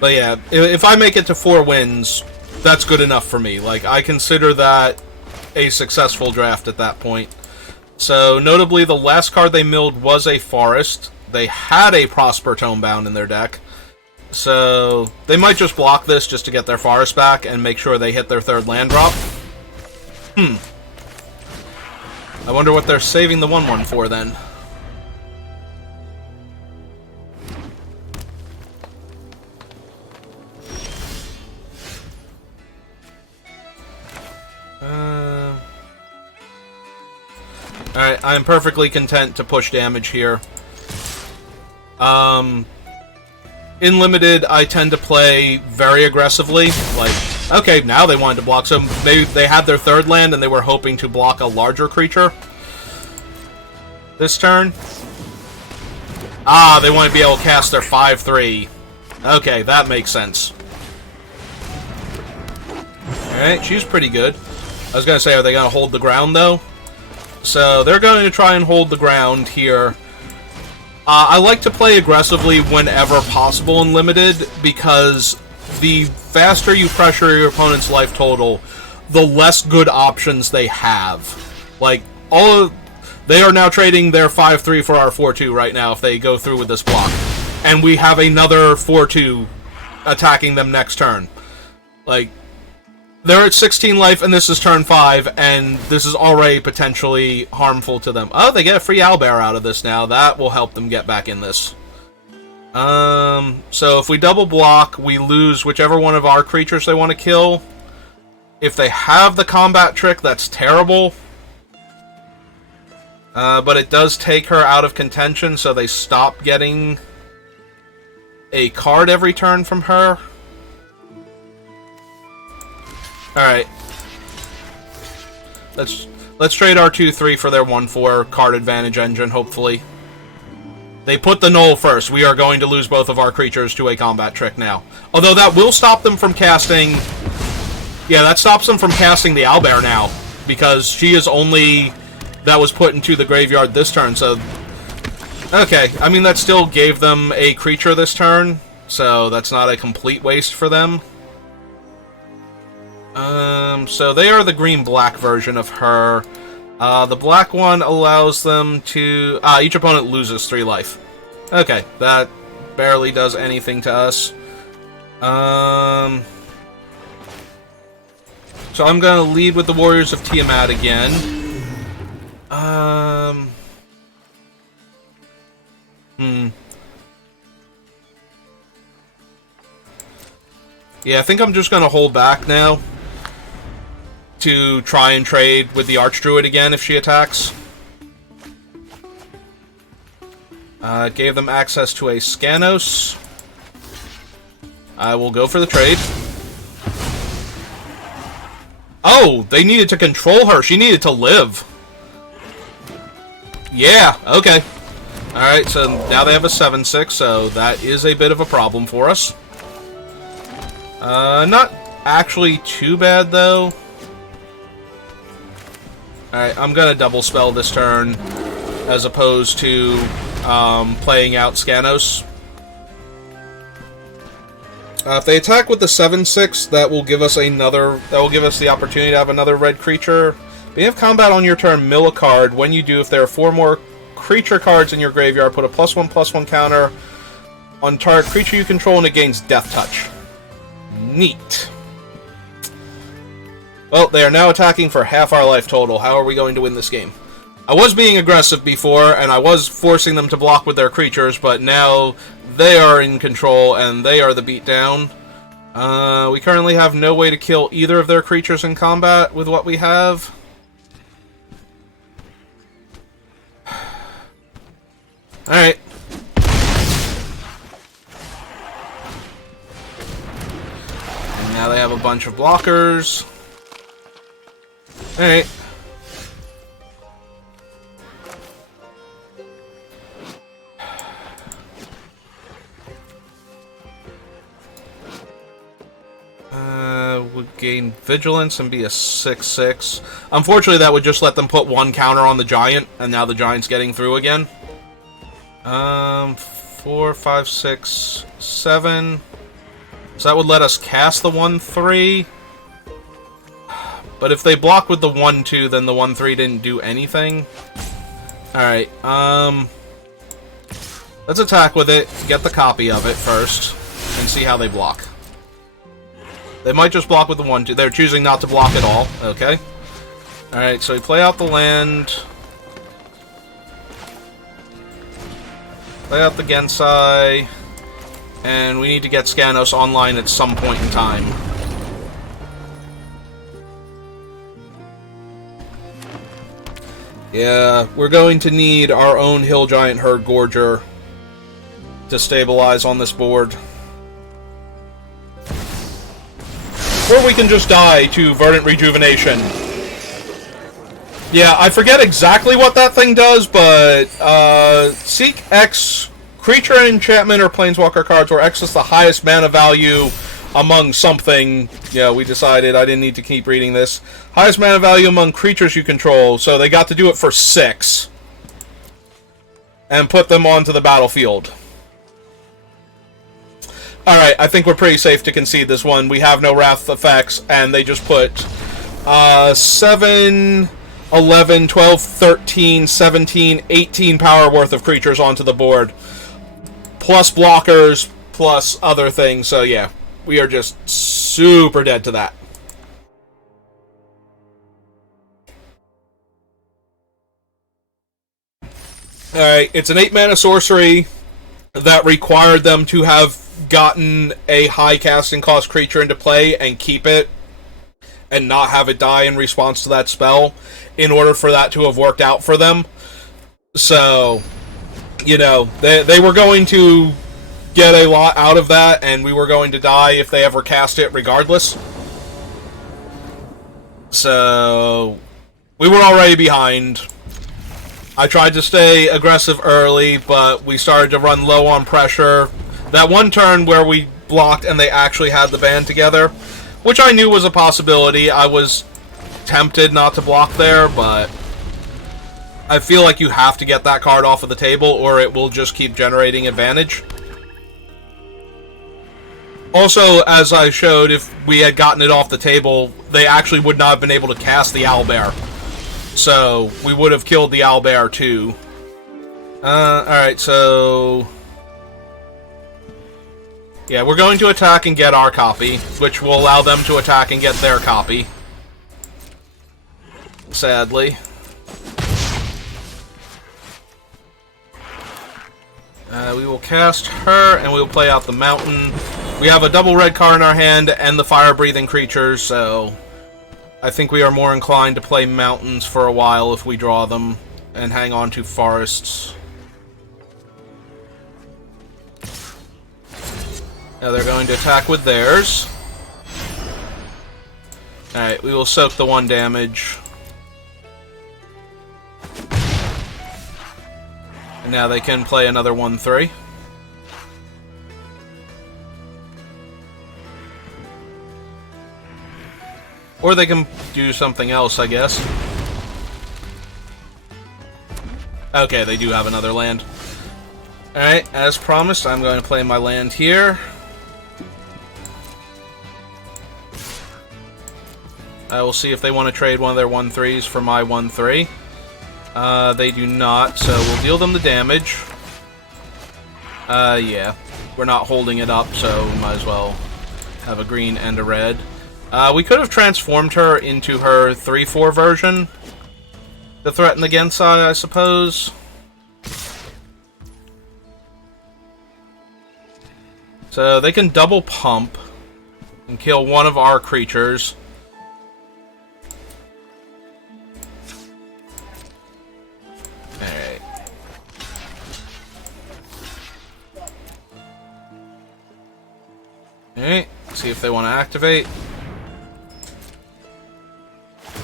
But yeah, if I make it to 4 wins, that's good enough for me. Like, I consider that a successful draft at that point. So, notably, the last card they milled was a Forest. They had a Prosper Tomebound in their deck. So, they might just block this just to get their Forest back and make sure they hit their 3rd land drop. I wonder what they're saving the 1/1 for, then. Alright, I am perfectly content to push damage here. In Limited, I tend to play very aggressively. Like, okay, now they wanted to block, so they had their 3rd land and they were hoping to block a larger creature this turn. Ah, they want to be able to cast their 5/3. Okay, that makes sense. Alright, she's pretty good. I was going to say, are they going to hold the ground, though? So, they're going to try and hold the ground here. I like to play aggressively whenever possible in Limited, because the faster you pressure your opponent's life total, the less good options they have. Like, they are now trading their 5/3 for our 4/2 right now if they go through with this block. And we have another 4/2 attacking them next turn. Like, they're at 16 life, and this is turn 5, and this is already potentially harmful to them. Oh, they get a free owlbear out of this now. That will help them get back in this. So if we double block, we lose whichever one of our creatures they want to kill. If they have the combat trick, that's terrible. But it does take her out of contention, so they stop getting a card every turn from her. Alright. Let's trade our 2-3 for their 1-4 card advantage engine, hopefully. They put the Knoll first. We are going to lose both of our creatures to a combat trick now. Although that will stop them from casting... Yeah, that stops them from casting the Owlbear now. Because she is only... That was put into the graveyard this turn, so... Okay, I mean, that still gave them a creature this turn. So that's not a complete waste for them. So they are the green-black version of her. The black one allows them to... each opponent loses 3 life. Okay, that barely does anything to us. So I'm gonna lead with the Warriors of Tiamat again. Yeah, I think I'm just gonna hold back now to try and trade with the Archdruid again if she attacks. Gave them access to a Skanos. I will go for the trade. Oh, they needed to control her. She needed to live. Yeah, okay. Alright, so now they have a 7-6, so that is a bit of a problem for us. Not actually too bad, though. Alright, I'm gonna double spell this turn, as opposed to, playing out Skanos. If they attack with the 7-6, that will give us the opportunity to have another red creature. Beginning of combat on your turn, mill a card. When you do, if there are 4 more creature cards in your graveyard, put a +1/+1 counter on target creature you control and it gains Death Touch. Neat. Well, they are now attacking for half our life total. How are we going to win this game? I was being aggressive before, and I was forcing them to block with their creatures, but now they are in control, and they are the beatdown. We currently have no way to kill either of their creatures in combat with what we have. Alright. And now they have a bunch of blockers. Alright. Would gain Vigilance and be a 6/6. Unfortunately, that would just let them put 1 counter on the Giant, and now the Giant's getting through again. 4, 5, 6, 7. So that would let us cast the 1/3. But if they block with the 1/2, then the 1/3 didn't do anything. Alright, let's attack with it, get the copy of it first, and see how they block. They might just block with the 1/2. They're choosing not to block at all. Okay. Alright, so we play out the land. Play out the Gensai. And we need to get Skanos online at some point in time. Yeah, we're going to need our own Hill Giant Herd Gorger to stabilize on this board. Or we can just die to Verdant Rejuvenation. Yeah, I forget exactly what that thing does, but seek X creature, enchantment, or planeswalker cards where X is the highest mana value among something. Yeah, we decided I didn't need to keep reading this. Highest mana value among creatures you control, so they got to do it for 6. And put them onto the battlefield. Alright, I think we're pretty safe to concede this one. We have no Wrath effects, and they just put 7, 11, 12, 13, 17, 18 power worth of creatures onto the board. Plus blockers, plus other things, so yeah. We are just super dead to that. Alright, it's an 8-mana sorcery that required them to have gotten a high casting cost creature into play and keep it and not have it die in response to that spell in order for that to have worked out for them. So, you know, they were going to get a lot out of that, and we were going to die if they ever cast it regardless. so we were already behind. I tried to stay aggressive early, but we started to run low on pressure. That one turn where we blocked and they actually had the band together, which I knew was a possibility. I was tempted not to block there, but I feel like you have to get that card off of the table or it will just keep generating advantage. Also, as I showed, if we had gotten it off the table, they actually would not have been able to cast the owlbear. So, we would have killed the owlbear too. Alright, so... yeah, we're going to attack and get our copy, which will allow them to attack and get their copy. Sadly. We will cast her, and we will play out the mountain. We have a double red card in our hand, and the fire-breathing creatures, so... I think we are more inclined to play mountains for a while if we draw them, and hang on to forests. Now they're going to attack with theirs. Alright, we will soak the 1 damage. And now they can play another 1/3. Or they can do something else, I guess. Okay, they do have another land. Alright, as promised, I'm going to play my land here. I will see if they want to trade one of their 1/3s for my 1/3. They do not, so we'll deal them the damage. Yeah. We're not holding it up, so we might as well have a green and a red. We could have transformed her into her 3/4 version to threaten the Gensai, I suppose. So they can double pump and kill one of our creatures. Alright. Alright, see if they want to activate.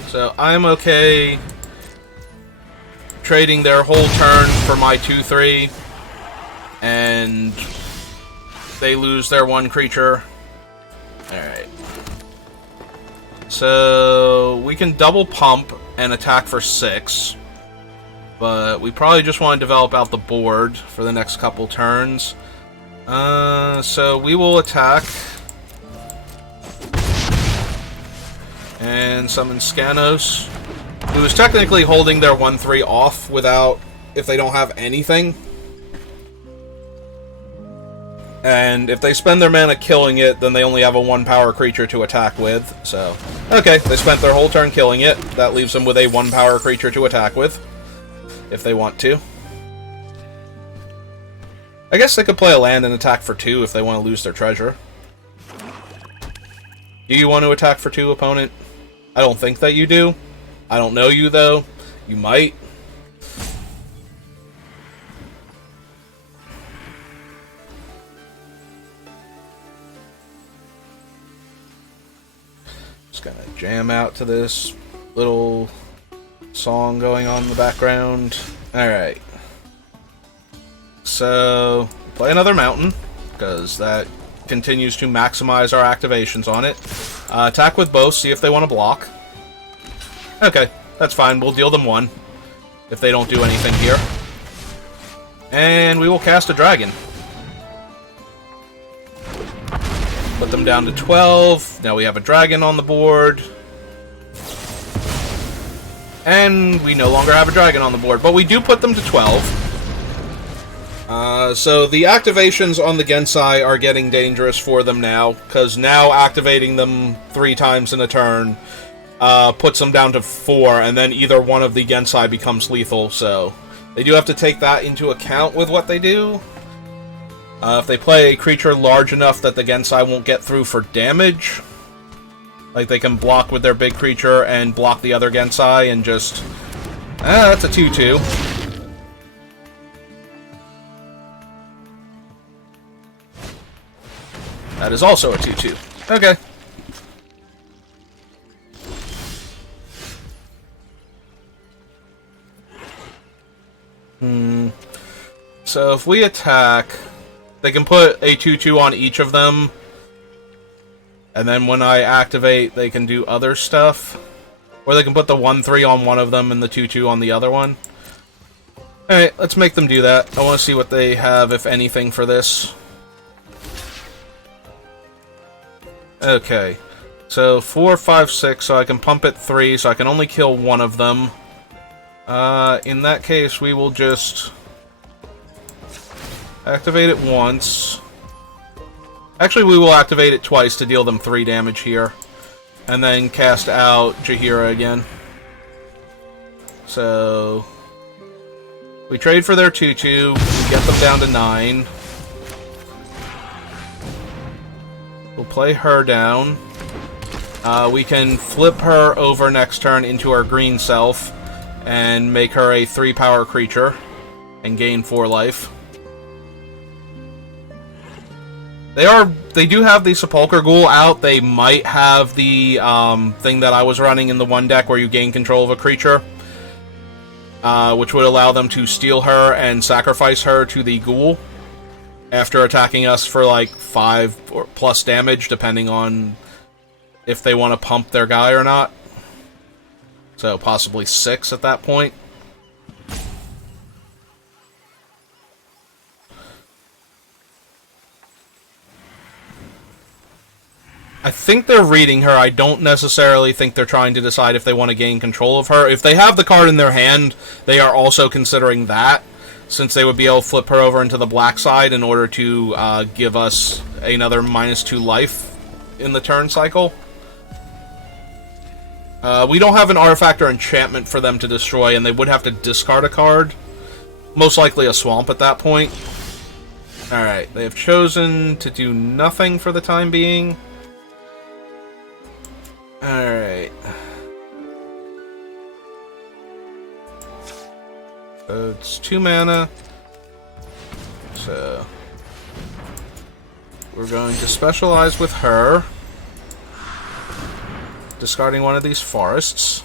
So I'm okay trading their whole turn for my 2/3, and they lose their 1 creature. Alright. So we can double pump and attack for 6, but we probably just want to develop out the board for the next couple turns. So we will attack and summon Skanos, who is technically holding their 1/3 off without, if they don't have anything. And if they spend their mana killing it, then they only have a 1-power creature to attack with, so... okay, they spent their whole turn killing it. That leaves them with a 1-power creature to attack with, if they want to. I guess they could play a land and attack for 2 if they want to lose their treasure. Do you want to attack for 2, opponent? I don't think that you do. I don't know you, though. You might. Just gonna jam out to this little song going on in the background. Alright. So, play another mountain, because that continues to maximize our activations on it. Attack with both, see if they want to block. Okay, that's fine. We'll deal them 1 if they don't do anything here. And we will cast a dragon. Put them down to 12. Now we have a dragon on the board. And we no longer have a dragon on the board, but we do put them to 12. So the activations on the Gensai are getting dangerous for them now, because now activating them 3 times in a turn puts them down to 4, and then either one of the Gensai becomes lethal, so they do have to take that into account with what they do. If they play a creature large enough that the Gensai won't get through for damage, like they can block with their big creature and block the other Gensai and just... that's a 2/2. That is also a 2/2. Okay. So if we attack, they can put a 2/2 on each of them. And then when I activate, they can do other stuff. Or they can put the 1/3 on one of them and the 2/2 on the other one. Alright, let's make them do that. I want to see what they have, if anything, for this. Okay. So 4, 5, 6, so I can pump it 3, so I can only kill one of them. In that case, we will just activate it once. Actually, we will activate it twice to deal them 3 damage here. And then cast out Jaheira again. So we trade for their 2/2, we get them down to 9. We'll play her down. We can flip her over next turn into our green self and make her a 3-power creature and gain 4 life. They do have the Sepulchre Ghoul out. They might have the thing that I was running in the one deck where you gain control of a creature, which would allow them to steal her and sacrifice her to the ghoul after attacking us for like 5 or plus damage, depending on if they want to pump their guy or not. So possibly 6 at that point. I think they're reading her. I don't necessarily think they're trying to decide if they want to gain control of her. If they have the card in their hand, they are also considering that, since they would be able to flip her over into the black side in order to give us another -2 life in the turn cycle. We don't have an artifact or enchantment for them to destroy, and they would have to discard a card. Most likely a swamp at that point. Alright, they have chosen to do nothing for the time being. Alright. So it's 2 mana. So we're going to specialize with her, discarding one of these forests.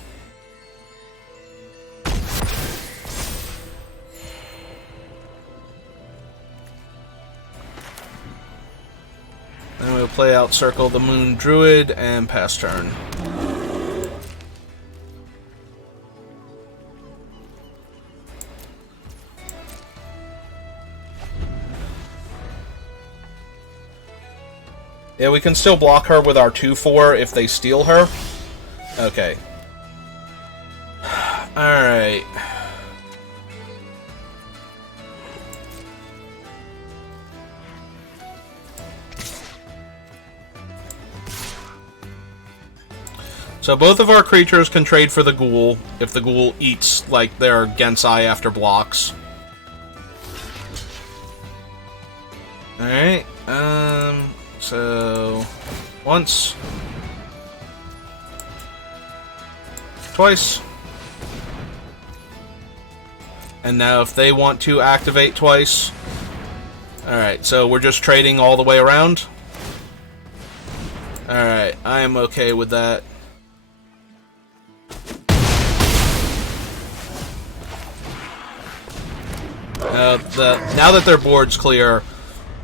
Then we'll play out Circle the Moon Druid and pass turn. Yeah, we can still block her with our 2/4 if they steal her. Okay. Alright. So both of our creatures can trade for the ghoul if the ghoul eats, like, their Gensai after blocks. Alright, so once, twice, and now if they want to activate twice, alright, so we're just trading all the way around. Alright, I am okay with that. Now that their board's clear,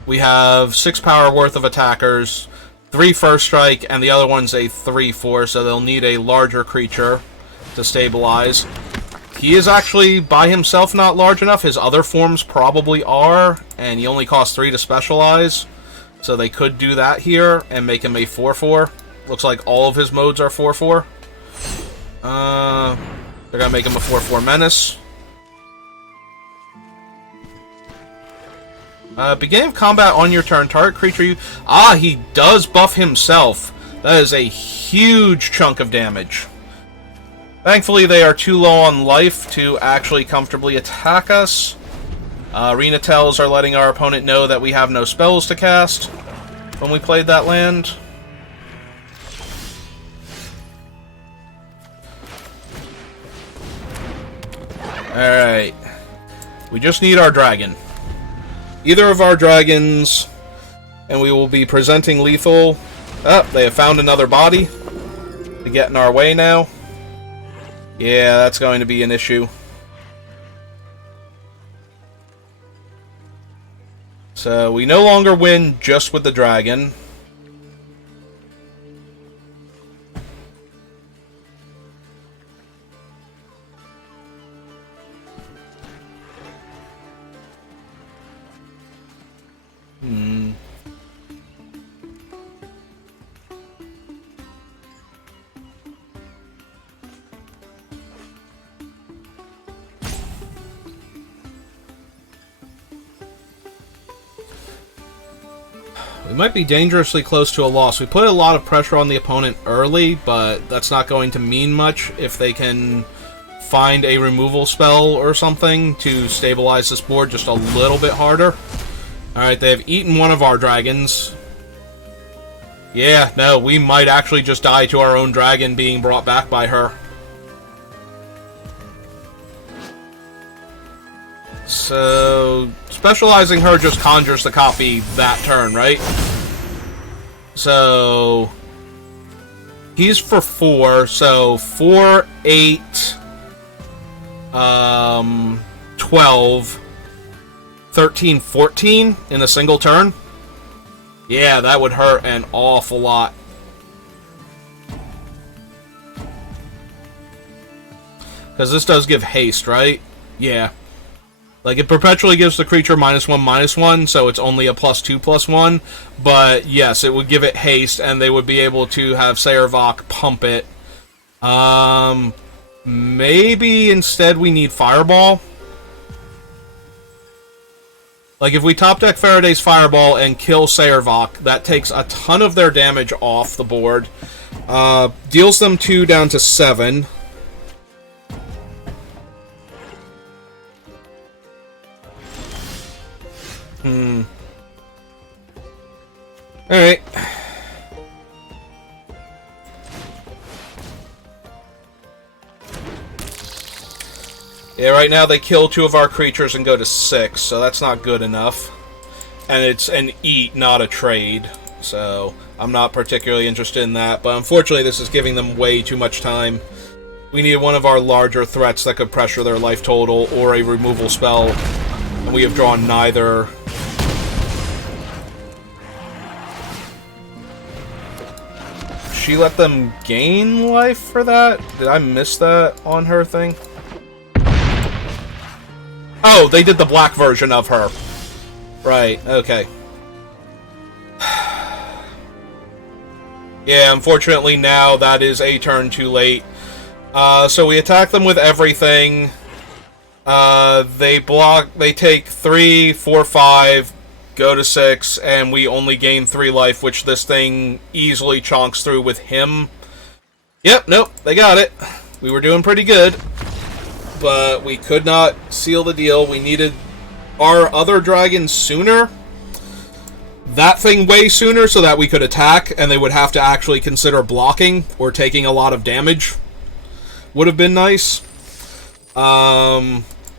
we have 6 power worth of attackers, 3 first strike, and the other one's a 3/4, so they'll need a larger creature to stabilize. He is actually, by himself, not large enough. His other forms probably are, and he only costs 3 to specialize, so they could do that here and make him a 4/4. Looks like all of his modes are 4/4. They're gonna make him a 4/4 menace. Beginning of combat on your turn, target creature you... Ah, he does buff himself. That is a huge chunk of damage. Thankfully, they are too low on life to actually comfortably attack us. Arena Tells are letting our opponent know that we have no spells to cast when we played that land. Alright. We just need our dragon. Either of our dragons, and we will be presenting lethal. Oh, they have found another body to get in our way now. Yeah, that's going to be an issue. So we no longer win just with the dragon. We might be dangerously close to a loss. We put a lot of pressure on the opponent early, but that's not going to mean much if they can find a removal spell or something to stabilize this board just a little bit harder. Alright, they have eaten one of our dragons. Yeah, no, we might actually just die to our own dragon being brought back by her. So, specializing her just conjures the copy that turn, right? So, he's for 4, so 4, 8, 12, 13, 14 in a single turn? Yeah, that would hurt an awful lot. Because this does give haste, right? Yeah. Like, it perpetually gives the creature -1/-1, so it's only a +2/+1. But, yes, it would give it haste, and they would be able to have Sayervok pump it. Maybe instead we need Fireball? Like, if we top deck Faraday's Fireball and kill Sayervok, that takes a ton of their damage off the board. Deals them 2 down to 7. Alright. Yeah, right now they kill 2 of our creatures and go to 6, so that's not good enough. And it's an eat, not a trade. So, I'm not particularly interested in that, but unfortunately this is giving them way too much time. We need one of our larger threats that could pressure their life total, or a removal spell, and we have drawn neither. She let them gain life for that? Did I miss that on her thing? Oh, they did the black version of her. Right, okay. Yeah, unfortunately now that is a turn too late. So we attack them with everything. They take 3, 4, 5, go to 6, and we only gain 3 life, which this thing easily chonks through with him. Yep, nope, they got it. We were doing pretty good, but we could not seal the deal. We needed our other dragon sooner. That thing way sooner so that we could attack, and they would have to actually consider blocking or taking a lot of damage. Would have been nice.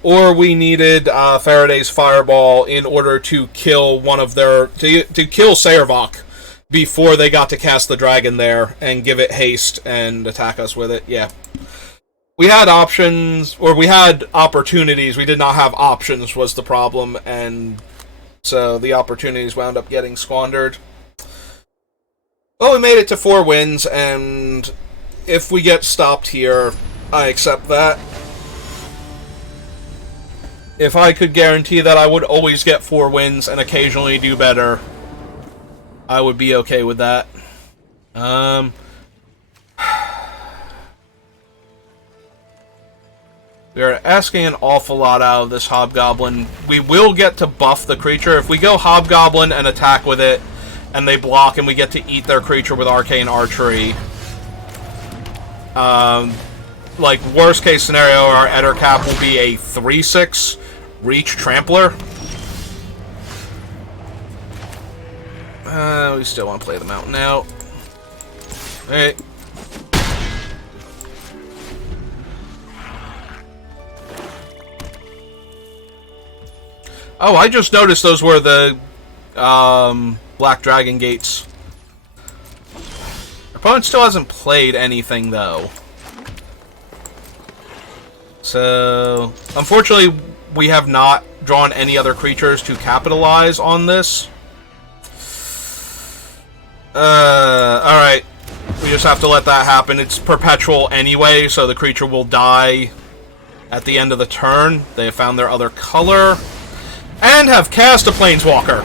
Or we needed Faraday's Fireball in order to kill one of their... to kill Sayervok before they got to cast the dragon there and give it haste and attack us with it. Yeah. We had options, or we had opportunities. We did not have options was the problem, and so the opportunities wound up getting squandered. Well, we made it to 4 wins, and if we get stopped here, I accept that. If I could guarantee that I would always get 4 wins and occasionally do better, I would be okay with that. We are asking an awful lot out of this Hobgoblin. We will get to buff the creature. If we go Hobgoblin and attack with it, and they block, and we get to eat their creature with Arcane Archery, like, worst case scenario, our Eder Cap will be a 3/6 Reach Trampler. We still want to play the Mountain out. Alright. Oh, I just noticed those were the Black Dragon Gates. Our opponent still hasn't played anything, though. So, unfortunately, we have not drawn any other creatures to capitalize on this. Alright. We just have to let that happen. It's perpetual anyway, so the creature will die at the end of the turn. They have found their other color. And have cast a Planeswalker.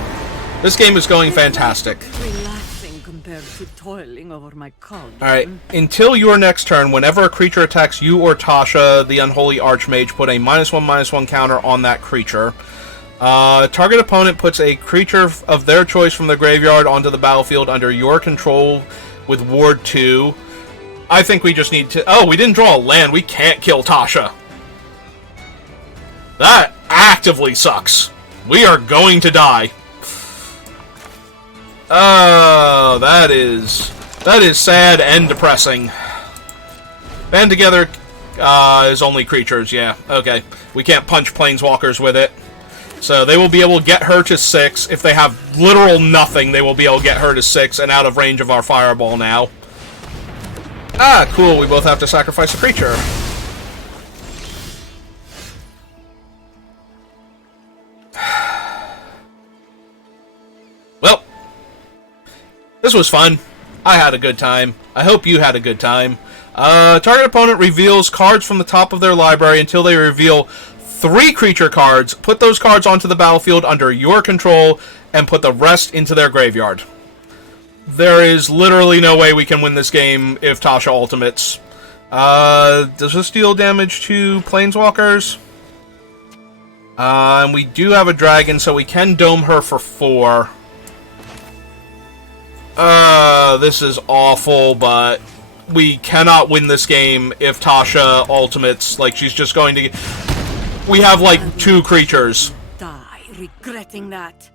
This game is going fantastic. Relaxing compared to toiling over my cog. Alright, until your next turn, whenever a creature attacks you or Tasha, the Unholy Archmage, put a -1/-1 counter on that creature. Target opponent puts a creature of their choice from the graveyard onto the battlefield under your control with Ward 2. I think we just need to... Oh, we didn't draw a land. We can't kill Tasha. That actively sucks. We are going to die. Oh, that is sad and depressing. Band together is only creatures, yeah. Okay. We can't punch Planeswalkers with it. So they will be able to get her to 6. If they have literal nothing, they will be able to get her to 6 and out of range of our fireball now. Ah, cool. We both have to sacrifice a creature. Well, this was fun. I had a good time. I hope you had a good time. Target opponent reveals cards from the top of their library until they reveal 3 creature cards. Put those cards onto the battlefield under your control and put the rest into their graveyard. There is literally no way we can win this game if Tasha ultimates. Does this deal damage to Planeswalkers? And we do have a dragon, so we can dome her for 4. This is awful, but we cannot win this game if Tasha ultimates. Like, she's just going to... We have, like, 2 creatures. Die regretting that.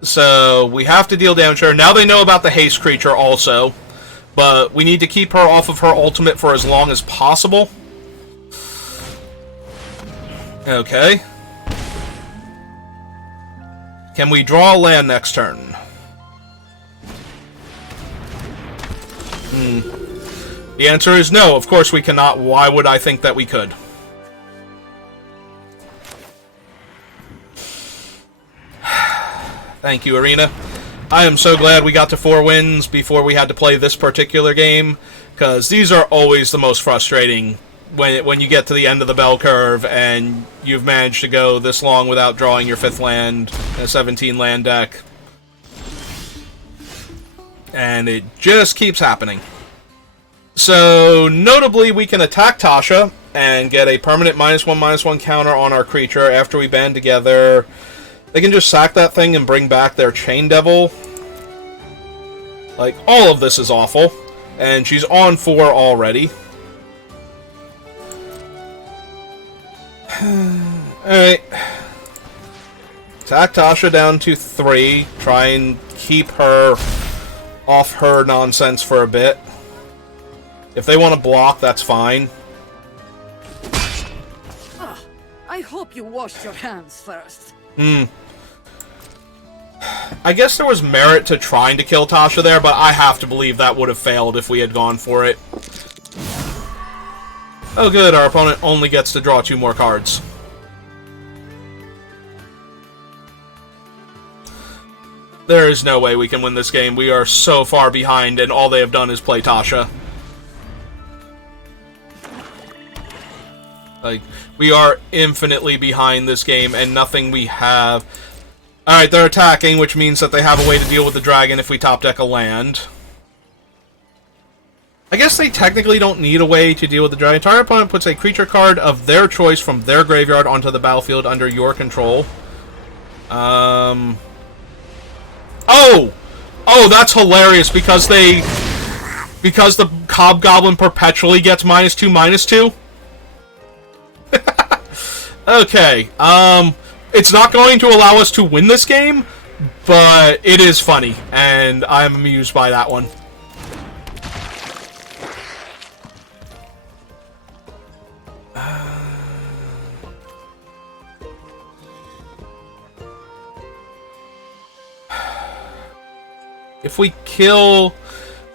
So, we have to deal damage to her. Now they know about the haste creature also. But we need to keep her off of her ultimate for as long as possible. Okay. Can we draw a land next turn? The answer is no. Of course we cannot. Why would I think that we could? Thank you, Arena. I am so glad we got to 4 wins before we had to play this particular game, because these are always the most frustrating when you get to the end of the bell curve and you've managed to go this long without drawing your 5th land in a 17-land deck. And it just keeps happening. So, notably, we can attack Tasha and get a permanent -1/-1 counter on our creature after we band together. They can just sack that thing and bring back their Chain Devil. Like, all of this is awful. And she's on 4 already. Alright. Attack Tasha down to 3. Try and keep her off her nonsense for a bit. If they want to block, that's fine. I hope you washed your hands first. I guess there was merit to trying to kill Tasha there, but I have to believe that would have failed if we had gone for it. Oh good, our opponent only gets to draw 2 more cards. There is no way we can win this game. We are so far behind, and all they have done is play Tasha. Like, we are infinitely behind this game, and nothing we have... Alright, they're attacking, which means that they have a way to deal with the dragon if we top deck a land. I guess they technically don't need a way to deal with the dragon. Target opponent puts a creature card of their choice from their graveyard onto the battlefield under your control. Oh! Oh, that's hilarious, because the Hobgoblin perpetually gets -2/-2? Okay, it's not going to allow us to win this game, but it is funny, and I'm amused by that one. If we kill...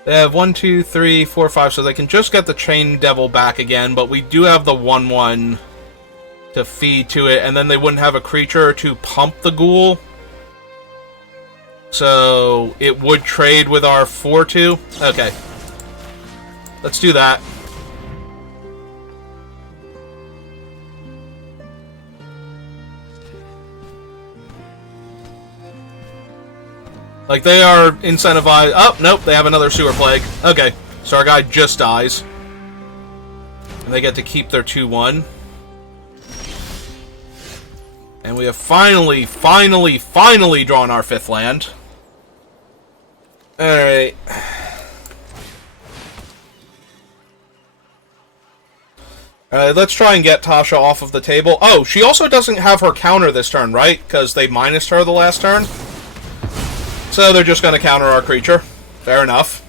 They have 1, 2, 3, 4, 5, so they can just get the Chain Devil back again, but we do have the 1/1 to to feed to it, and then they wouldn't have a creature to pump the ghoul. So it would trade with our 4/2. Okay. Let's do that. Like, they are incentivized. Oh, nope, they have another sewer plague. Okay, so our guy just dies. And they get to keep their 2/1. And we have finally drawn our 5th land. Alright. Let's try and get Tasha off of the table. Oh, she also doesn't have her counter this turn, right? Because they minused her the last turn. So they're just going to counter our creature. Fair enough.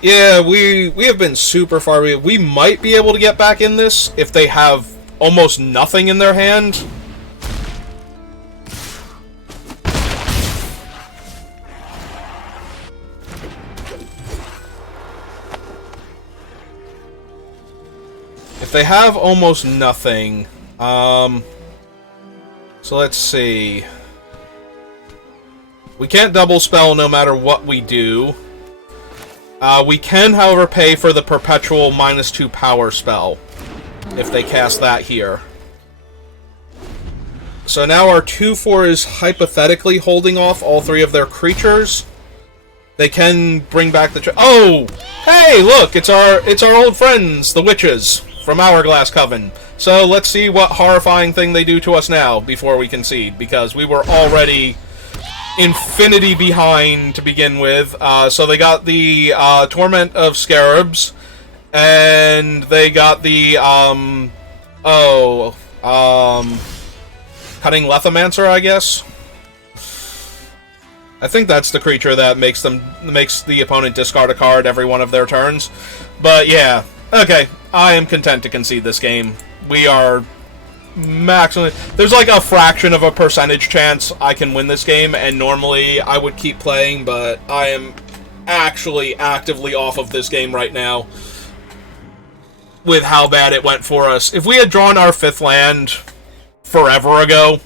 Yeah, we have been super far. We might be able to get back in this if they have almost nothing in their hand. If they have almost nothing, so let's see. We can't double spell no matter what we do. We can, however, pay for the perpetual -2 power spell if they cast that here. So now our 2/4 is hypothetically holding off all 3 of their creatures. They can bring back the... Oh! Hey, look! It's our old friends, the witches, from Hourglass Coven. So let's see what horrifying thing they do to us now before we concede, because we were already infinity behind to begin with. So they got the Torment of Scarabs, and they got the Cutting Lethomancer, I guess. I think that's the creature that makes the opponent discard a card every one of their turns. But yeah, okay, I am content to concede this game. We are maximally... There's like a fraction of a percentage chance I can win this game, and normally I would keep playing, but I am actually actively off of this game right now with how bad it went for us. If we had drawn our 5th land forever ago,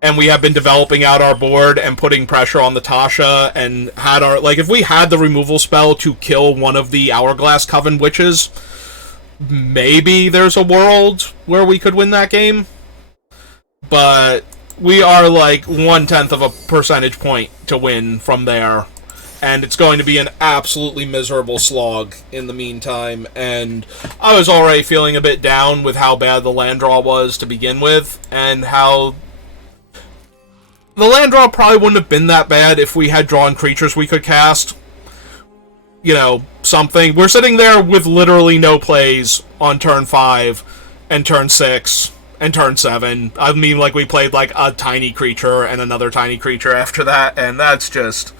and we have been developing out our board and putting pressure on the Tasha, and had our... Like, if we had the removal spell to kill one of the Hourglass Coven witches, maybe there's a world where we could win that game. But we are like 1/10 of a percentage point to win from there. And it's going to be an absolutely miserable slog in the meantime. And I was already feeling a bit down with how bad the land draw was to begin with, and how... The land draw probably wouldn't have been that bad if we had drawn creatures we could cast. You know, something. We're sitting there with literally no plays on turn 5, and turn 6, and turn 7. I mean, like, we played, like, a tiny creature and another tiny creature after that, and that's just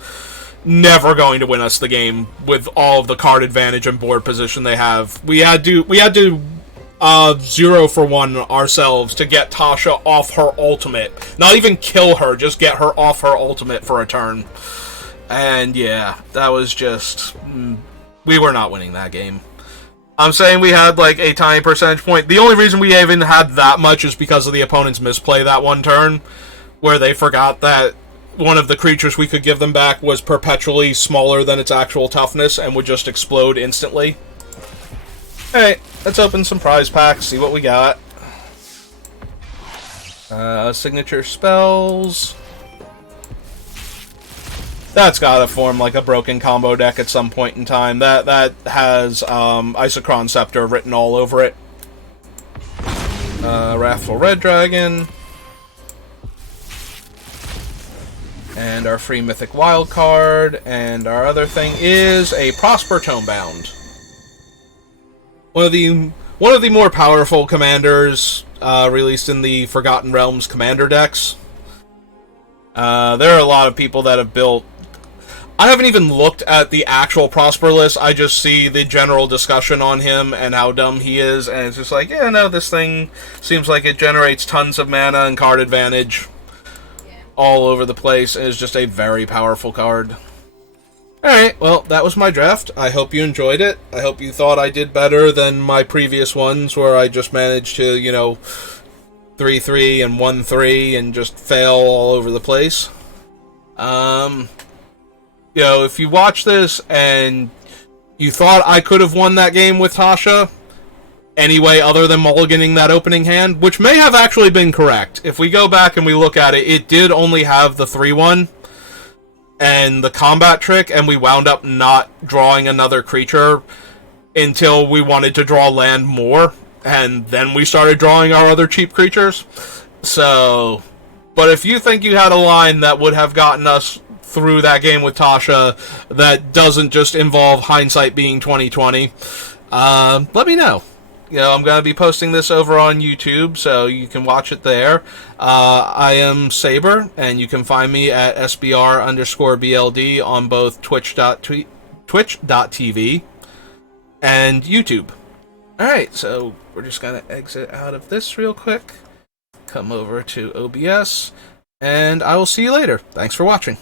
never going to win us the game with all of the card advantage and board position they have. We had to 0 for 1 ourselves to get Tasha off her ultimate. Not even kill her, just get her off her ultimate for a turn. And yeah, that was just... We were not winning that game. I'm saying we had like a tiny percentage point. The only reason we even had that much is because of the opponent's misplay that one turn, where they forgot that one of the creatures we could give them back was perpetually smaller than its actual toughness and would just explode instantly. Alright, let's open some prize packs, see what we got. Signature spells. That's gotta form like a broken combo deck at some point in time. That has Isochron Scepter written all over it. Wrathful Red Dragon. And our free Mythic Wild card. And our other thing is a Prosper Tomebound. One of the more powerful commanders released in the Forgotten Realms commander decks. There are a lot of people that have built... I haven't even looked at the actual Prosper list, I just see the general discussion on him and how dumb he is, and it's just like, yeah, no, this thing seems like it generates tons of mana and card advantage all over the place, and is just a very powerful card. Alright, well, that was my draft. I hope you enjoyed it. I hope you thought I did better than my previous ones where I just managed to, 3-3 and 1-3 and just fail all over the place. If you watch this and you thought I could have won that game with Tasha any way other than mulliganing that opening hand, which may have actually been correct. If we go back and we look at it, it did only have the 3-1 and the combat trick, and we wound up not drawing another creature until we wanted to draw land more, and then we started drawing our other cheap creatures. So, but if you think you had a line that would have gotten us through that game with Tasha that doesn't just involve hindsight being 2020, let me know. I'm going to be posting this over on YouTube, so you can watch it there. I am Saber, and you can find me at SBR_BLD on both twitch.tv and YouTube. Alright, so we're just going to exit out of this real quick, come over to OBS, and I will see you later. Thanks for watching.